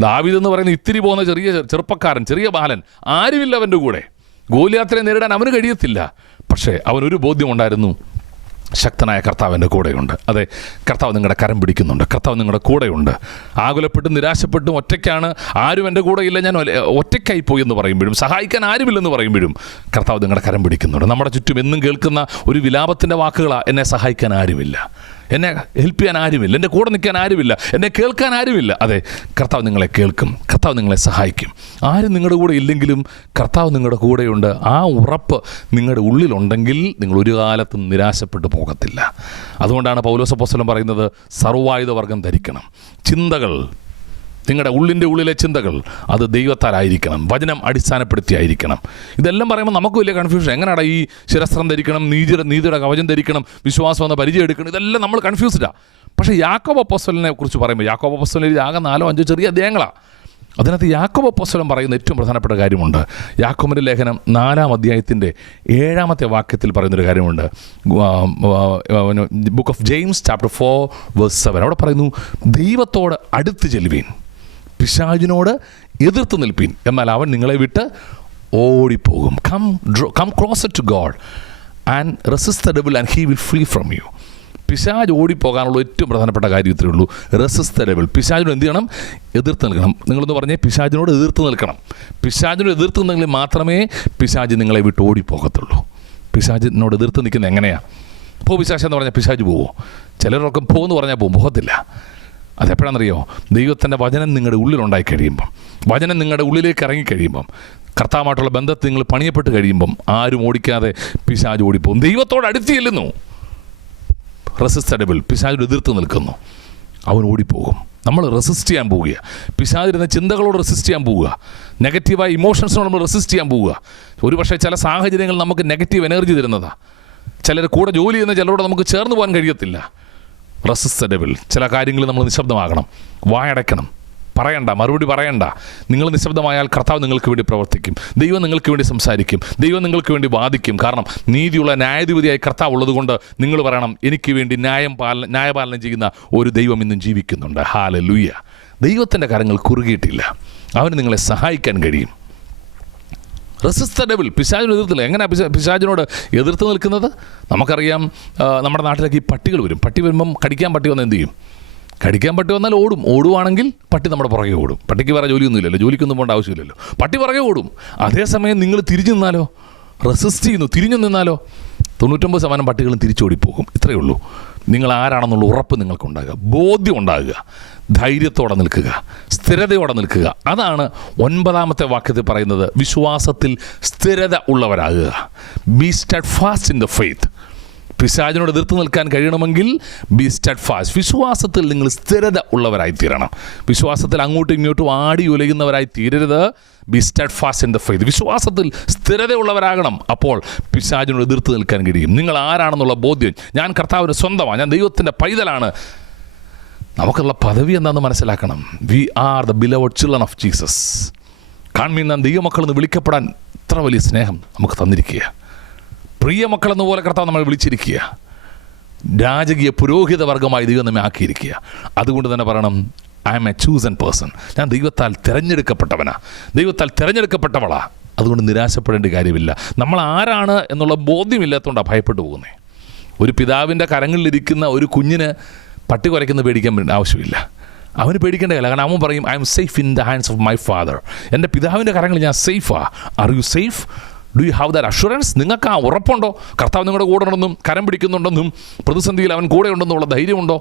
ദാവീദ് എന്ന് പറയുന്ന ഇത്തിരി പോകുന്ന ചെറുപ്പക്കാരൻ, ചെറിയ ബാലൻ, ആരുമില്ല അവൻ്റെ കൂടെ. ഗോലിയാത്തിനെ നേരിടാൻ അവന് കഴിയത്തില്ല. പക്ഷേ അവനൊരു ബോധ്യമുണ്ടായിരുന്നു, ശക്തനായ കർത്താവ് എൻ്റെ കൂടെയുണ്ട്. അതെ, കർത്താവ് നിങ്ങളുടെ കരം പിടിക്കുന്നുണ്ട്, കർത്താവ് നിങ്ങളുടെ കൂടെയുണ്ട്. ആകുലപ്പെട്ടും നിരാശപ്പെട്ടും ഒറ്റയ്ക്കാണ്, ആരും എൻ്റെ കൂടെയില്ല, ഞാൻ ഒറ്റയ്ക്കായി പോയി എന്ന് പറയുമ്പോഴും, സഹായിക്കാൻ ആരുമില്ലെന്ന് പറയുമ്പോഴും കർത്താവ് നിങ്ങളുടെ കരം പിടിക്കുന്നുണ്ട്. നമ്മുടെ ചുറ്റും എന്നും കേൾക്കുന്ന ഒരു വിലാപത്തിൻ്റെ വാക്കുകളാണ്, എന്നെ സഹായിക്കാൻ ആരുമില്ല, എന്നെ ഹെൽപ്പ് ചെയ്യാൻ ആരുമില്ല, എൻ്റെ കൂടെ നിൽക്കാൻ ആരുമില്ല, എന്നെ കേൾക്കാൻ ആരുമില്ല. അതെ, കർത്താവ് നിങ്ങളെ കേൾക്കും, കർത്താവ് നിങ്ങളെ സഹായിക്കും. ആരും നിങ്ങളുടെ കൂടെ ഇല്ലെങ്കിലും കർത്താവ് നിങ്ങളുടെ കൂടെയുണ്ട്. ആ ഉറപ്പ് നിങ്ങളുടെ ഉള്ളിലുണ്ടെങ്കിൽ നിങ്ങൾ ഒരു കാലത്തും നിരാശപ്പെട്ടു പോകത്തില്ല. അതുകൊണ്ടാണ് പൗലോസ് അപ്പോസ്തലൻ പറയുന്നത്, സർവായുധ വർഗം ധരിക്കണം. ചിന്തകൾ നിങ്ങളുടെ ഉള്ളിലെ ചിന്തകൾ അത് ദൈവത്താലായിരിക്കണം, വചനം അടിസ്ഥാനപ്പെടുത്തിയായിരിക്കണം. ഇതെല്ലാം പറയുമ്പോൾ നമുക്ക് വലിയ കൺഫ്യൂഷൻ. എങ്ങനെയാണ് ഈ ശിരസ്ത്രം ധരിക്കണം, നീതിയുടെ കവചം ധരിക്കണം, വിശ്വാസം എന്ന പരിചയം എടുക്കണം, ഇതെല്ലാം നമ്മൾ കൺഫ്യൂസ്ഡാണ്. പക്ഷേ യാക്കോബ് അപ്പോസ്തലനെ കുറിച്ച് പറയുമ്പോൾ യാക്കോബ് അപ്പോസ്തലൻ ആകെ 4-5 ചെറിയ അധ്യായങ്ങളാണ്. അതിനകത്ത് യാക്കോബ് അപ്പോസ്തലൻ പറയുന്ന ഏറ്റവും പ്രധാനപ്പെട്ട കാര്യമുണ്ട്. യാക്കോബിൻ്റെ ലേഖനം 4-ാം അധ്യായത്തിൻ്റെ 7-ാമത്തെ വാക്യത്തിൽ പറയുന്നൊരു കാര്യമുണ്ട്. ബുക്ക് ഓഫ് ജെയിംസ് ചാപ്റ്റർ 4:7 അവിടെ പറയുന്നു, ദൈവത്തോട് അടുത്ത് ചെല്ലുവീൻ, പിശാചിനോട് എതിർത്ത് നിൽപ്പീൻ, എന്നാൽ അവൻ നിങ്ങളെ വിട്ട് ഓടിപ്പോകും. Come closer to God and resist the devil and he will flee from you. പിശാച് ഓടിപ്പോകാനുള്ള ഏറ്റവും പ്രധാനപ്പെട്ട കാര്യം ഇത്രയേ ഉള്ളൂ, റെസിസ്റ്റ് ദ ഡെവിൾ. പിശാചിനോട് എന്ത് ചെയ്യണം? എതിർത്ത് നിൽക്കണം. നിങ്ങളെന്ന് പറഞ്ഞേ പിശാചിനോട് എതിർത്ത് നിൽക്കണം. പിശാചിനോട് എതിർത്ത് നിന്നെങ്കിൽ മാത്രമേ പിശാച് നിങ്ങളെ വിട്ട് ഓടിപ്പോകത്തുള്ളൂ. പിശാചിനോട് എതിർത്ത് നിൽക്കുന്നത് എങ്ങനെയാണ്? പിശാച് എന്ന് പറഞ്ഞാൽ പിശാച് പോവോ? ചിലരൊക്കെ പോകുമെന്ന് പറഞ്ഞാൽ പോകത്തില്ല. അതെപ്പോഴാണെന്നറിയോ? ദൈവത്തിൻ്റെ വചനം നിങ്ങളുടെ ഉള്ളിലുണ്ടായി കഴിയുമ്പം, വചനം നിങ്ങളുടെ ഉള്ളിലേക്ക് ഇറങ്ങിക്കഴിയുമ്പം, കർത്താവുമായിട്ടുള്ള ബന്ധത്തിൽ നിങ്ങൾ പണിയപ്പെട്ട് കഴിയുമ്പം ആരും ഓടിക്കാതെ പിശാച് ഓടിപ്പോകും. ദൈവത്തോട് അടുത്ത് ചെല്ലുന്നു, റെസിസ്റ്റ് ദ ഡെവിൾ, പിശാചിനോട് എതിർത്ത് നിൽക്കുന്നു, അവൻ ഓടിപ്പോകും. നമ്മൾ റെസിസ്റ്റ് ചെയ്യാൻ പോവുക, പിശാചിരുന്ന ചിന്തകളോട് റെസിസ്റ്റ് ചെയ്യാൻ പോവുക, നെഗറ്റീവായ ഇമോഷൻസിനോട് നമ്മൾ റെസിസ്റ്റ് ചെയ്യാൻ പോവുക. ഒരു പക്ഷേ ചില സാഹചര്യങ്ങൾ നമുക്ക് നെഗറ്റീവ് എനർജി തരുന്നതാണ്. ചിലർ കൂടെ ജോലി ചെയ്യുന്ന ചിലരോട് നമുക്ക് ചേർന്ന് പോകാൻ കഴിയത്തില്ല. Resist the devil. ചില കാര്യങ്ങൾ നമ്മൾ നിശബ്ദമാകണം, വായടയ്ക്കണം, പറയണ്ട, മറുപടി പറയണ്ട. നിങ്ങൾ നിശബ്ദമായാൽ കർത്താവ് നിങ്ങൾക്ക് വേണ്ടി പ്രവർത്തിക്കും, ദൈവം നിങ്ങൾക്ക് വേണ്ടി സംസാരിക്കും, ദൈവം നിങ്ങൾക്ക് വേണ്ടി വാദിക്കും. കാരണം നീതിയുള്ള ന്യായാധിപതിയായി കർത്താവ് ഉള്ളതുകൊണ്ട് നിങ്ങൾ പറയണം, എനിക്ക് വേണ്ടി ന്യായപാലനം ചെയ്യുന്ന ഒരു ദൈവം ഇന്നും ജീവിക്കുന്നുണ്ട്. ഹല്ലേലൂയ. ദൈവത്തിൻ്റെ കരങ്ങൾ കുറുകിയിട്ടില്ല, അവന് നിങ്ങളെ സഹായിക്കാൻ കഴിയും. Resist the devil. പിശാചിനോട് എതിർത്തില്ല. എങ്ങനെയാണ് പിശാചിനോട് എതിർത്ത് നിൽക്കുന്നത്? നമുക്കറിയാം, നമ്മുടെ നാട്ടിലേക്ക് ഈ പട്ടികൾ വരും. പട്ടി വരുമ്പം കടിക്കാൻ പട്ടി വന്നാൽ എന്ത് ചെയ്യും? കടിക്കാൻ പട്ടി വന്നാൽ ഓടുവാണെങ്കിൽ പട്ടി നമ്മുടെ പുറകെ ഓടും. പട്ടിക്ക് വേറെ ജോലിയൊന്നുമില്ലല്ലോ, ജോലിക്കൊന്നും പോകേണ്ട ആവശ്യമില്ലല്ലോ, പട്ടി പുറകെ ഓടും. അതേസമയം നിങ്ങൾ തിരിഞ്ഞു നിന്നാലോ, റെസിസ്റ്റ് ചെയ്യുന്നു, തിരിഞ്ഞു നിന്നാലോ 99% പട്ടികളും തിരിച്ചോടിപ്പോകും. ഇത്രയേ ഉള്ളൂ. നിങ്ങൾ ആരാണെന്നുള്ള ഉറപ്പ് നിങ്ങൾക്കുണ്ടാകുക, ബോധ്യം ഉണ്ടാകുക, ധൈര്യത്തോടെ നിൽക്കുക, സ്ഥിരതയോടെ നിൽക്കുക. അതാണ് 9-ാമത്തെ വാക്യത്തിൽ പറയുന്നത്, വിശ്വാസത്തിൽ സ്ഥിരത ഉള്ളവരാകുക. Be steadfast in the faith. പിശാചിനോട് എതിർത്ത് നിൽക്കാൻ കഴിയണമെങ്കിൽ ബി സ്റ്റഡ് ഫാസ്റ്റ്. വിശ്വാസത്തിൽ നിങ്ങൾ സ്ഥിരത ഉള്ളവരായി തീരണം. വിശ്വാസത്തിൽ അങ്ങോട്ടും ഇങ്ങോട്ടും ആടി ഉലയുന്നവരായി തീരരുത്. Be steadfast in the faith. വിശ്വാസത്തിൽ സ്ഥിരതയുള്ളവരാകണം. അപ്പോൾ പിശാചിനോട് എതിർത്ത് നിൽക്കാൻ കഴിയും. നിങ്ങൾ ആരാണെന്നുള്ള ബോധ്യം, ഞാൻ കർത്താവിന് സ്വന്തമാണ്, ഞാൻ ദൈവത്തിൻ്റെ പൈതലാണ്. നമുക്കുള്ള പദവി എന്താണെന്ന് മനസ്സിലാക്കണം. We are the beloved children of Jesus. കാൺമീൻ, നാം ദൈവമക്കളെന്ന് വിളിക്കപ്പെടാൻ ഇത്ര വലിയ സ്നേഹം നമുക്ക് തന്നിരിക്കുക. പ്രിയ മക്കളെന്ന പോലെ കർത്താവ് നമ്മൾ വിളിച്ചിരിക്കുക. രാജകീയ പുരോഹിത വർഗമായി ദൈവം നമ്മെ ആക്കിയിരിക്കുക. അതുകൊണ്ട് തന്നെ പറയണം, I am a chosen person. ഞാൻ ദൈവത്താൽ തിരഞ്ഞെടുക്കപ്പെട്ടവനാ, ദൈവത്താൽ തിരഞ്ഞെടുക്കപ്പെട്ടവളാ. അതുകൊണ്ട് നിരാശപ്പെടേണ്ട കാര്യമില്ല. നമ്മൾ ആരാണ് എന്നുള്ള ബോധ്യമില്ലാത്തതുകൊണ്ടാണ് ഭയപ്പെട്ടു പോകുന്നത്. ഒരു പിതാവിൻ്റെ കരങ്ങളിലിരിക്കുന്ന ഒരു കുഞ്ഞിന് പട്ടി കുരയ്ക്കുന്ന പേടിക്കാൻ ആവശ്യമില്ല. അവന് പേടിക്കേണ്ട കാര്യം. കാരണം അവൻ പറയും, I am safe in the hands of my father. എൻ്റെ പിതാവിൻ്റെ കരങ്ങളിൽ ഞാൻ സേഫാ. Are you safe? Do you have that assurance? നിങ്ങൾക്ക് ആ ഉറപ്പുണ്ടോ? കർത്താവ് നിങ്ങളുടെ കൂടെ ഉണ്ടെന്നും കരം പിടിക്കുന്നുണ്ടെന്നും പ്രതിസന്ധിയിൽ അവൻ കൂടെ ഉണ്ടെന്നുള്ള ധൈര്യമുണ്ടോ?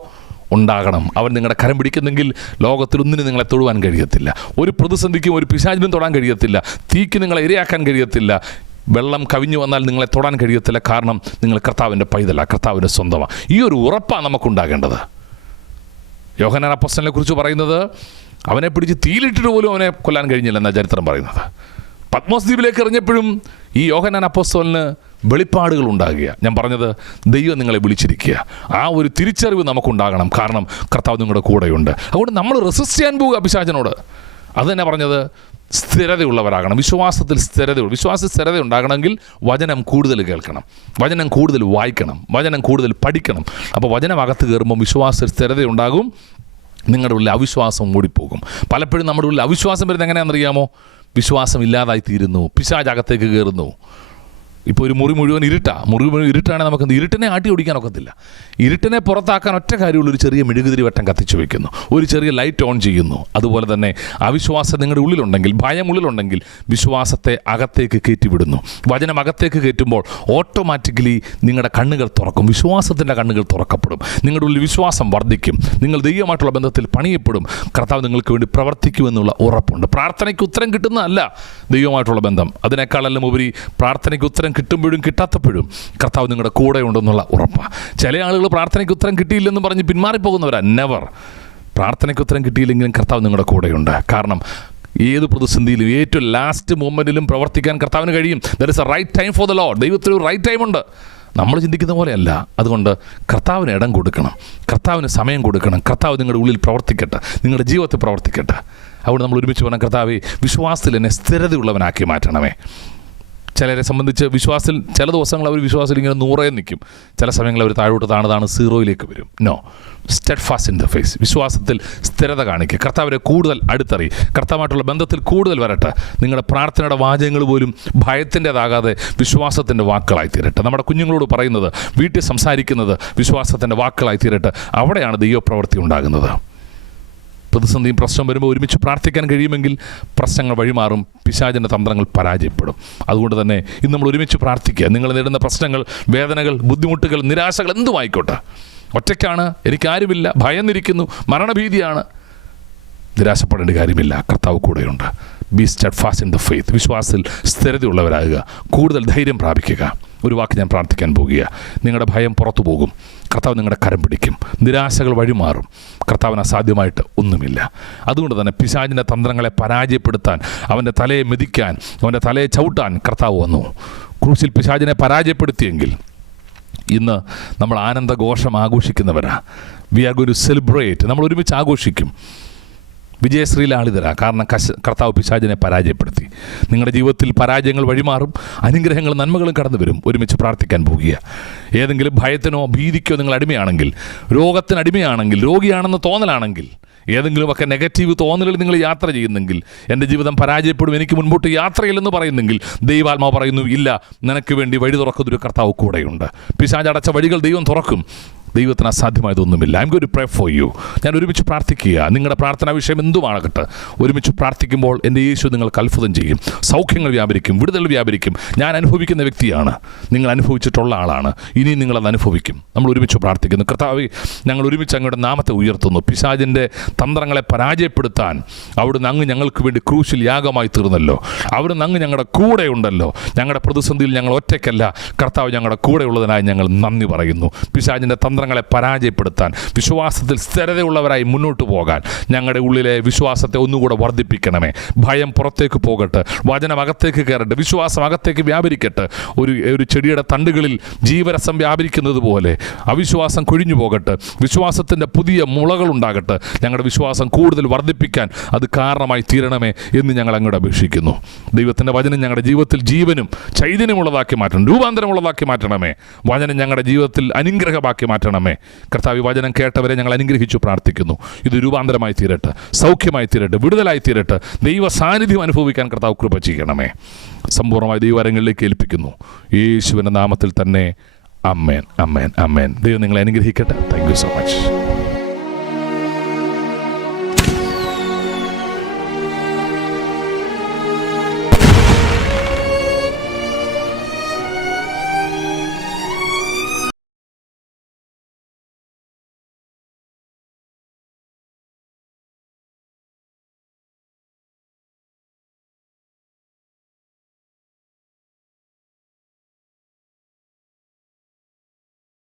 ഉണ്ടാകണം. അവൻ നിങ്ങളുടെ കരം പിടിക്കുന്നെങ്കിൽ ലോകത്തിലൊന്നിനും നിങ്ങളെ തൊടുവാൻ കഴിയത്തില്ല. ഒരു പ്രതിസന്ധിക്കും ഒരു പിശാചിനും തൊടാൻ കഴിയത്തില്ല. തീക്ക് നിങ്ങളെ ഇരയാക്കാൻ കഴിയത്തില്ല. വെള്ളം കവിഞ്ഞു വന്നാൽ നിങ്ങളെ തൊടാൻ കഴിയത്തില്ല. കാരണം നിങ്ങൾ കർത്താവിൻ്റെ പൈതല, കർത്താവിൻ്റെ സ്വന്തമാണ്. ഈ ഒരു ഉറപ്പാണ് നമുക്കുണ്ടാകേണ്ടത്. യോഹന്നാൻ അപ്പോസ്തലനെ കുറിച്ച് പറയുന്നത്, അവനെ പിടിച്ച് തീയിലിട്ടിട്ട് പോലും അവനെ കൊല്ലാൻ കഴിഞ്ഞില്ലെന്നാണ് ചരിത്രം പറയുന്നത്. പത്മോസ് ദ്വീപിലേക്ക് എറിഞ്ഞപ്പോഴും ഈ യോഹന്നാൻ അപ്പോസ്തലന് വെളിപ്പാടുകൾ ഉണ്ടാകുക. ഞാൻ പറഞ്ഞത്, ദൈവം നിങ്ങളെ വിളിച്ചിരിക്കുക. ആ ഒരു തിരിച്ചറിവ് നമുക്കുണ്ടാകണം. കാരണം കർത്താവ് നിങ്ങളുടെ കൂടെയുണ്ട്. അതുകൊണ്ട് നമ്മൾ റെസിസ്റ്റ് ചെയ്യാൻ പോവുക പിശാചിനോട്. അത് തന്നെ പറഞ്ഞത്, സ്ഥിരതയുള്ളവരാകണം. വിശ്വാസത്തിൽ സ്ഥിരത ഉണ്ടാകണമെങ്കിൽ വചനം കൂടുതൽ കേൾക്കണം, വചനം കൂടുതൽ വായിക്കണം, വചനം കൂടുതൽ പഠിക്കണം. അപ്പോൾ വചനം അകത്ത് കയറുമ്പോൾ വിശ്വാസത്തിൽ സ്ഥിരതയുണ്ടാകും. നിങ്ങളുടെ ഉള്ളിൽ അവിശ്വാസം ഓടിപ്പോകും. പലപ്പോഴും നമ്മുടെ ഉള്ളിൽ അവിശ്വാസം വരുന്നത് എങ്ങനെയാണെന്നറിയാമോ? വിശ്വാസം ഇല്ലാതായി തീരുന്നു, പിശാച് അകത്തേക്ക് കയറുന്നു. ഇപ്പോൾ ഒരു മുറി മുഴുവൻ ഇരുട്ടാണെങ്കിൽ നമുക്ക് ഇരുട്ടിനെ ആട്ടി ഓടിക്കാൻ ഒക്കത്തില്ല. ഇരുട്ടിനെ പുറത്താക്കാൻ ഒറ്റ കാര്യമുള്ള ഒരു ചെറിയ മെഴുകുതിരി വട്ടം കത്തിച്ചു വയ്ക്കുന്നു, ഒരു ചെറിയ ലൈറ്റ് ഓൺ ചെയ്യുന്നു. അതുപോലെ തന്നെ അവിശ്വാസം നിങ്ങളുടെ ഉള്ളിലുണ്ടെങ്കിൽ, ഭയം ഉള്ളിലുണ്ടെങ്കിൽ വിശ്വാസത്തെ അകത്തേക്ക് കയറ്റിവിടുന്നു. വചനം അകത്തേക്ക് കയറ്റുമ്പോൾ ഓട്ടോമാറ്റിക്കലി നിങ്ങളുടെ കണ്ണുകൾ തുറക്കും, വിശ്വാസത്തിൻ്റെ കണ്ണുകൾ തുറക്കപ്പെടും. നിങ്ങളുടെ ഉള്ളിൽ വിശ്വാസം വർദ്ധിക്കും. നിങ്ങൾ ദൈവമായിട്ടുള്ള ബന്ധത്തിൽ പണിയപ്പെടും. കർത്താവ് നിങ്ങൾക്ക് വേണ്ടി പ്രവർത്തിക്കുമെന്നുള്ള ഉറപ്പുണ്ട്. പ്രാർത്ഥനയ്ക്ക് ഉത്തരം കിട്ടുന്നതല്ല ദൈവമായിട്ടുള്ള ബന്ധം. അതിനേക്കാളെല്ലാം ഉപരി പ്രാർത്ഥനയ്ക്ക് ഉത്തരം കിട്ടുമ്പോഴും കിട്ടാത്തപ്പോഴും കർത്താവ് നിങ്ങളുടെ കൂടെ ഉണ്ടെന്നുള്ള ഉറപ്പാണ്. ചില ആളുകൾ പ്രാർത്ഥനയ്ക്ക് ഉത്തരം കിട്ടിയില്ലെന്ന് പറഞ്ഞ് പിന്മാറിപ്പോകുന്നവരാ. നെവർ. പ്രാർത്ഥനയ്ക്ക് ഉത്തരം കിട്ടിയില്ലെങ്കിലും കർത്താവ് നിങ്ങളുടെ കൂടെയുണ്ട്. കാരണം ഏത് പ്രതിസന്ധിയിലും ഏറ്റവും ലാസ്റ്റ് മൊമെൻറ്റിലും പ്രവർത്തിക്കാൻ കർത്താവിന് കഴിയും. There is a right time for the lord. ദൈവത്തിന് ഒരു റൈറ്റ് ടൈമുണ്ട്, നമ്മൾ ചിന്തിക്കുന്ന പോലെയല്ല. അതുകൊണ്ട് കർത്താവിന് ഇടം കൊടുക്കണം, കർത്താവിന് സമയം കൊടുക്കണം. കർത്താവ് നിങ്ങളുടെ ഉള്ളിൽ പ്രവർത്തിക്കട്ടെ, നിങ്ങളുടെ ജീവിതത്തിൽ പ്രവർത്തിക്കട്ടെ. അവിടെ നമ്മൾ ഒരുമിച്ച് പറഞ്ഞ കർത്താവേ, വിശ്വാസത്തിൽ എന്നെ സ്ഥിരതയുള്ളവനാക്കി മാറ്റണമേ. ചിലരെ സംബന്ധിച്ച് വിശ്വാസത്തിൽ ചില ദിവസങ്ങൾ അവർ വിശ്വാസത്തിൽ ഇങ്ങനെ 100 നിൽക്കും, ചില സമയങ്ങളിൽ അവർ താഴോട്ട് താണ് 0 വരും. No, steadfast in the faith. വിശ്വാസത്തിൽ സ്ഥിരത കാണിക്കുക, കർത്താവിനെ കൂടുതൽ അടുത്തറിയും, കർത്താവുമായിട്ടുള്ള ബന്ധത്തിൽ കൂടുതൽ വരട്ടെ. നിങ്ങളുടെ പ്രാർത്ഥനയുടെ വാചകങ്ങൾ പോലും ഭയത്തിൻ്റെതാകാതെ വിശ്വാസത്തിൻ്റെ വാക്കുകളായി തീരട്ടെ. നമ്മുടെ കുഞ്ഞുങ്ങളോട് പറയുന്നത്, വീട്ടിൽ സംസാരിക്കുന്നത് വിശ്വാസത്തിൻ്റെ വാക്കുകളായി തീരട്ടെ. അവിടെയാണ് ദൈവപ്രവൃത്തി ഉണ്ടാകുന്നത്. പ്രതിസന്ധിയും പ്രശ്നം വരുമ്പോൾ ഒരുമിച്ച് പ്രാർത്ഥിക്കാൻ കഴിയുമെങ്കിൽ പ്രശ്നങ്ങൾ വഴിമാറും, പിശാചിൻ്റെ തന്ത്രങ്ങൾ പരാജയപ്പെടും. അതുകൊണ്ട് തന്നെ ഇന്ന് നമ്മൾ ഒരുമിച്ച് പ്രാർത്ഥിക്കുക. നിങ്ങൾ നേരിടുന്ന പ്രശ്നങ്ങൾ, വേദനകൾ, ബുദ്ധിമുട്ടുകൾ, നിരാശകൾ എന്തുമായിക്കോട്ടെ. ഒറ്റയ്ക്കാണ്, എനിക്കാരുമില്ല, ഭയന്നിരിക്കുന്നു, മരണഭീതിയാണ്, നിരാശപ്പെടേണ്ട കാര്യമില്ല. കർത്താവ് കൂടെയുണ്ട്. Be steadfast in the faith. വിശ്വാസത്തിൽ സ്ഥിരതയുള്ളവരാകുക, കൂടുതൽ ധൈര്യം പ്രാപിക്കുക. ഒരു വാക്ക് ഞാൻ പ്രാർത്ഥിക്കാൻ പോകുക. നിങ്ങളുടെ ഭയം പുറത്തു പോകും, കർത്താവ് നിങ്ങളുടെ കരം പിടിക്കും, നിരാശകൾ വഴിമാറും. കർത്താവിന് അസാധ്യമായിട്ട് ഒന്നുമില്ല. അതുകൊണ്ട് തന്നെ പിശാചിൻ്റെ തന്ത്രങ്ങളെ പരാജയപ്പെടുത്താൻ, അവൻ്റെ തലയെ മെതിക്കാൻ, അവൻ്റെ തലയെ ചവിട്ടാൻ കർത്താവ് വന്നു. ക്രൂശിൽ പിശാചിനെ പരാജയപ്പെടുത്തിയെങ്കിൽ ഇന്ന് നമ്മൾ ആനന്ദഘോഷം ആഘോഷിക്കുന്നവരാണ്. We are going to celebrate. നമ്മൾ ഒരുമിച്ച് ആഘോഷിക്കും. വിജയശ്രീലാളിതരാ. കാരണം കർത്താവ് പിശാചിനെ പരാജയപ്പെടുത്തി. നിങ്ങളുടെ ജീവിതത്തിൽ പരാജയങ്ങൾ വഴിമാറും, അനുഗ്രഹങ്ങളും നന്മകളും കടന്നു വരും. ഒരുമിച്ച് പ്രാർത്ഥിക്കാൻ പോകുക. ഏതെങ്കിലും ഭയത്തിനോ ഭീതിക്കോ നിങ്ങൾ അടിമയാണെങ്കിൽ, രോഗത്തിന് അടിമയാണെങ്കിൽ, രോഗിയാണെന്ന് തോന്നലാണെങ്കിൽ, ഏതെങ്കിലുമൊക്കെ നെഗറ്റീവ് തോന്നലുകൾ നിങ്ങൾ യാത്ര ചെയ്യുന്നെങ്കിൽ, എൻ്റെ ജീവിതം പരാജയപ്പെടും, എനിക്ക് മുൻപോട്ട് യാത്രയില്ലെന്ന് പറയുന്നെങ്കിൽ, ദൈവാത്മാവ് പറയുന്നു, ഇല്ല, നിനക്ക് വേണ്ടി വഴി തുറക്കുന്നൊരു കർത്താവ് കൂടെയുണ്ട്. പിശാച് അടച്ച വഴികൾ ദൈവം തുറക്കും. ദൈവത്തിന് അസാധ്യമായതൊന്നുമില്ല. I am going to pray for you. ഞാൻ ഒരുമിച്ച് പ്രാർത്ഥിക്കുക. നിങ്ങളുടെ പ്രാർത്ഥനാ വിഷയം എന്തുമാകട്ടെ, ഒരുമിച്ച് പ്രാർത്ഥിക്കുമ്പോൾ എൻ്റെ യേശു നിങ്ങൾക്ക് അത്ഭുതം ചെയ്യും. സൗഖ്യങ്ങൾ വ്യാപരിക്കും, വിടുതൽ വ്യാപരിക്കും. ഞാൻ അനുഭവിക്കുന്ന വ്യക്തിയാണ്, നിങ്ങൾ അനുഭവിച്ചിട്ടുള്ള ആളാണ്, ഇനിയും നിങ്ങളത് അനുഭവിക്കും. നമ്മൾ ഒരുമിച്ച് പ്രാർത്ഥിക്കുന്നു. കർത്താവേ, ഞങ്ങൾ ഒരുമിച്ച് അങ്ങയുടെ നാമത്തെ ഉയർത്തുന്നു. പിശാചിൻ്റെ തന്ത്രങ്ങളെ പരാജയപ്പെടുത്താൻ അവിടുന്ന് അങ്ങ് ഞങ്ങൾക്ക് വേണ്ടി ക്രൂശിൽ യാഗമായി തീർന്നല്ലോ. അവിടുന്ന് അങ്ങ് ഞങ്ങളുടെ കൂടെ ഉണ്ടല്ലോ. ഞങ്ങളുടെ പ്രതിസന്ധിയിൽ ഞങ്ങൾ ഒറ്റയ്ക്കല്ല. കർത്താവ് ഞങ്ങളുടെ കൂടെ ഉള്ളതിനായി ഞങ്ങൾ നന്ദി പറയുന്നു. പിശാചിൻ്റെ തന്ത്രങ്ങളെ പരാജയപ്പെടുത്താൻ, വിശ്വാസത്തിൽ സ്ഥിരതയുള്ളവരായി മുന്നോട്ട് പോകാൻ ഞങ്ങളുടെ ഉള്ളിലെ വിശ്വാസത്തെ ഒന്നുകൂടെ വർദ്ധിപ്പിക്കണമേ. ഭയം പുറത്തേക്ക് പോകട്ടെ, വചനം അകത്തേക്ക് കയറട്ടെ, വിശ്വാസം അകത്തേക്ക് വ്യാപരിക്കട്ടെ. ഒരു ചെടിയുടെ തണ്ടുകളിൽ ജീവരസം വ്യാപരിക്കുന്നത് പോലെ അവിശ്വാസം കൊഴിഞ്ഞു പോകട്ടെ, വിശ്വാസത്തിൻ്റെ പുതിയ മുളകളുണ്ടാകട്ടെ. ഞങ്ങളുടെ വിശ്വാസം കൂടുതൽ വർദ്ധിപ്പിക്കാൻ അത് കാരണമായി തീരണമേ എന്ന് ഞങ്ങൾ അങ്ങോട്ട് അപേക്ഷിക്കുന്നു. ദൈവത്തിൻ്റെ വചനം ഞങ്ങളുടെ ജീവിതത്തിൽ ജീവനും ചൈതന്യമുള്ളതാക്കി മാറ്റണം, രൂപാന്തരമുള്ളതാക്കി മാറ്റണമേ. വചനം ഞങ്ങളുടെ ജീവിതത്തിൽ അനുഗ്രഹമാക്കി മാറ്റണമേ. കർത്താവ്, വചനം കേട്ടവരെ ഞങ്ങൾ അനുഗ്രഹിച്ചു പ്രാർത്ഥിക്കുന്നു. ഇത് രൂപാന്തരമായി തീരട്ടെ, സൗഖ്യമായി തീരട്ടെ, വിടുതലായി തീരട്ടെ. ദൈവ സാന്നിധ്യം അനുഭവിക്കാൻ കർത്താവ് കൃപ ചെയ്യണമേ. സമ്പൂർണ്ണമായി ദൈവകരങ്ങളിലേക്ക് ഏൽപ്പിക്കുന്നു, യേശുവിൻ്റെ നാമത്തിൽ തന്നെ. അമ്മേൻ, അമ്മേൻ, അമ്മേൻ. ദൈവം നിങ്ങളെ അനുഗ്രഹിക്കട്ടെ. Thank you so much.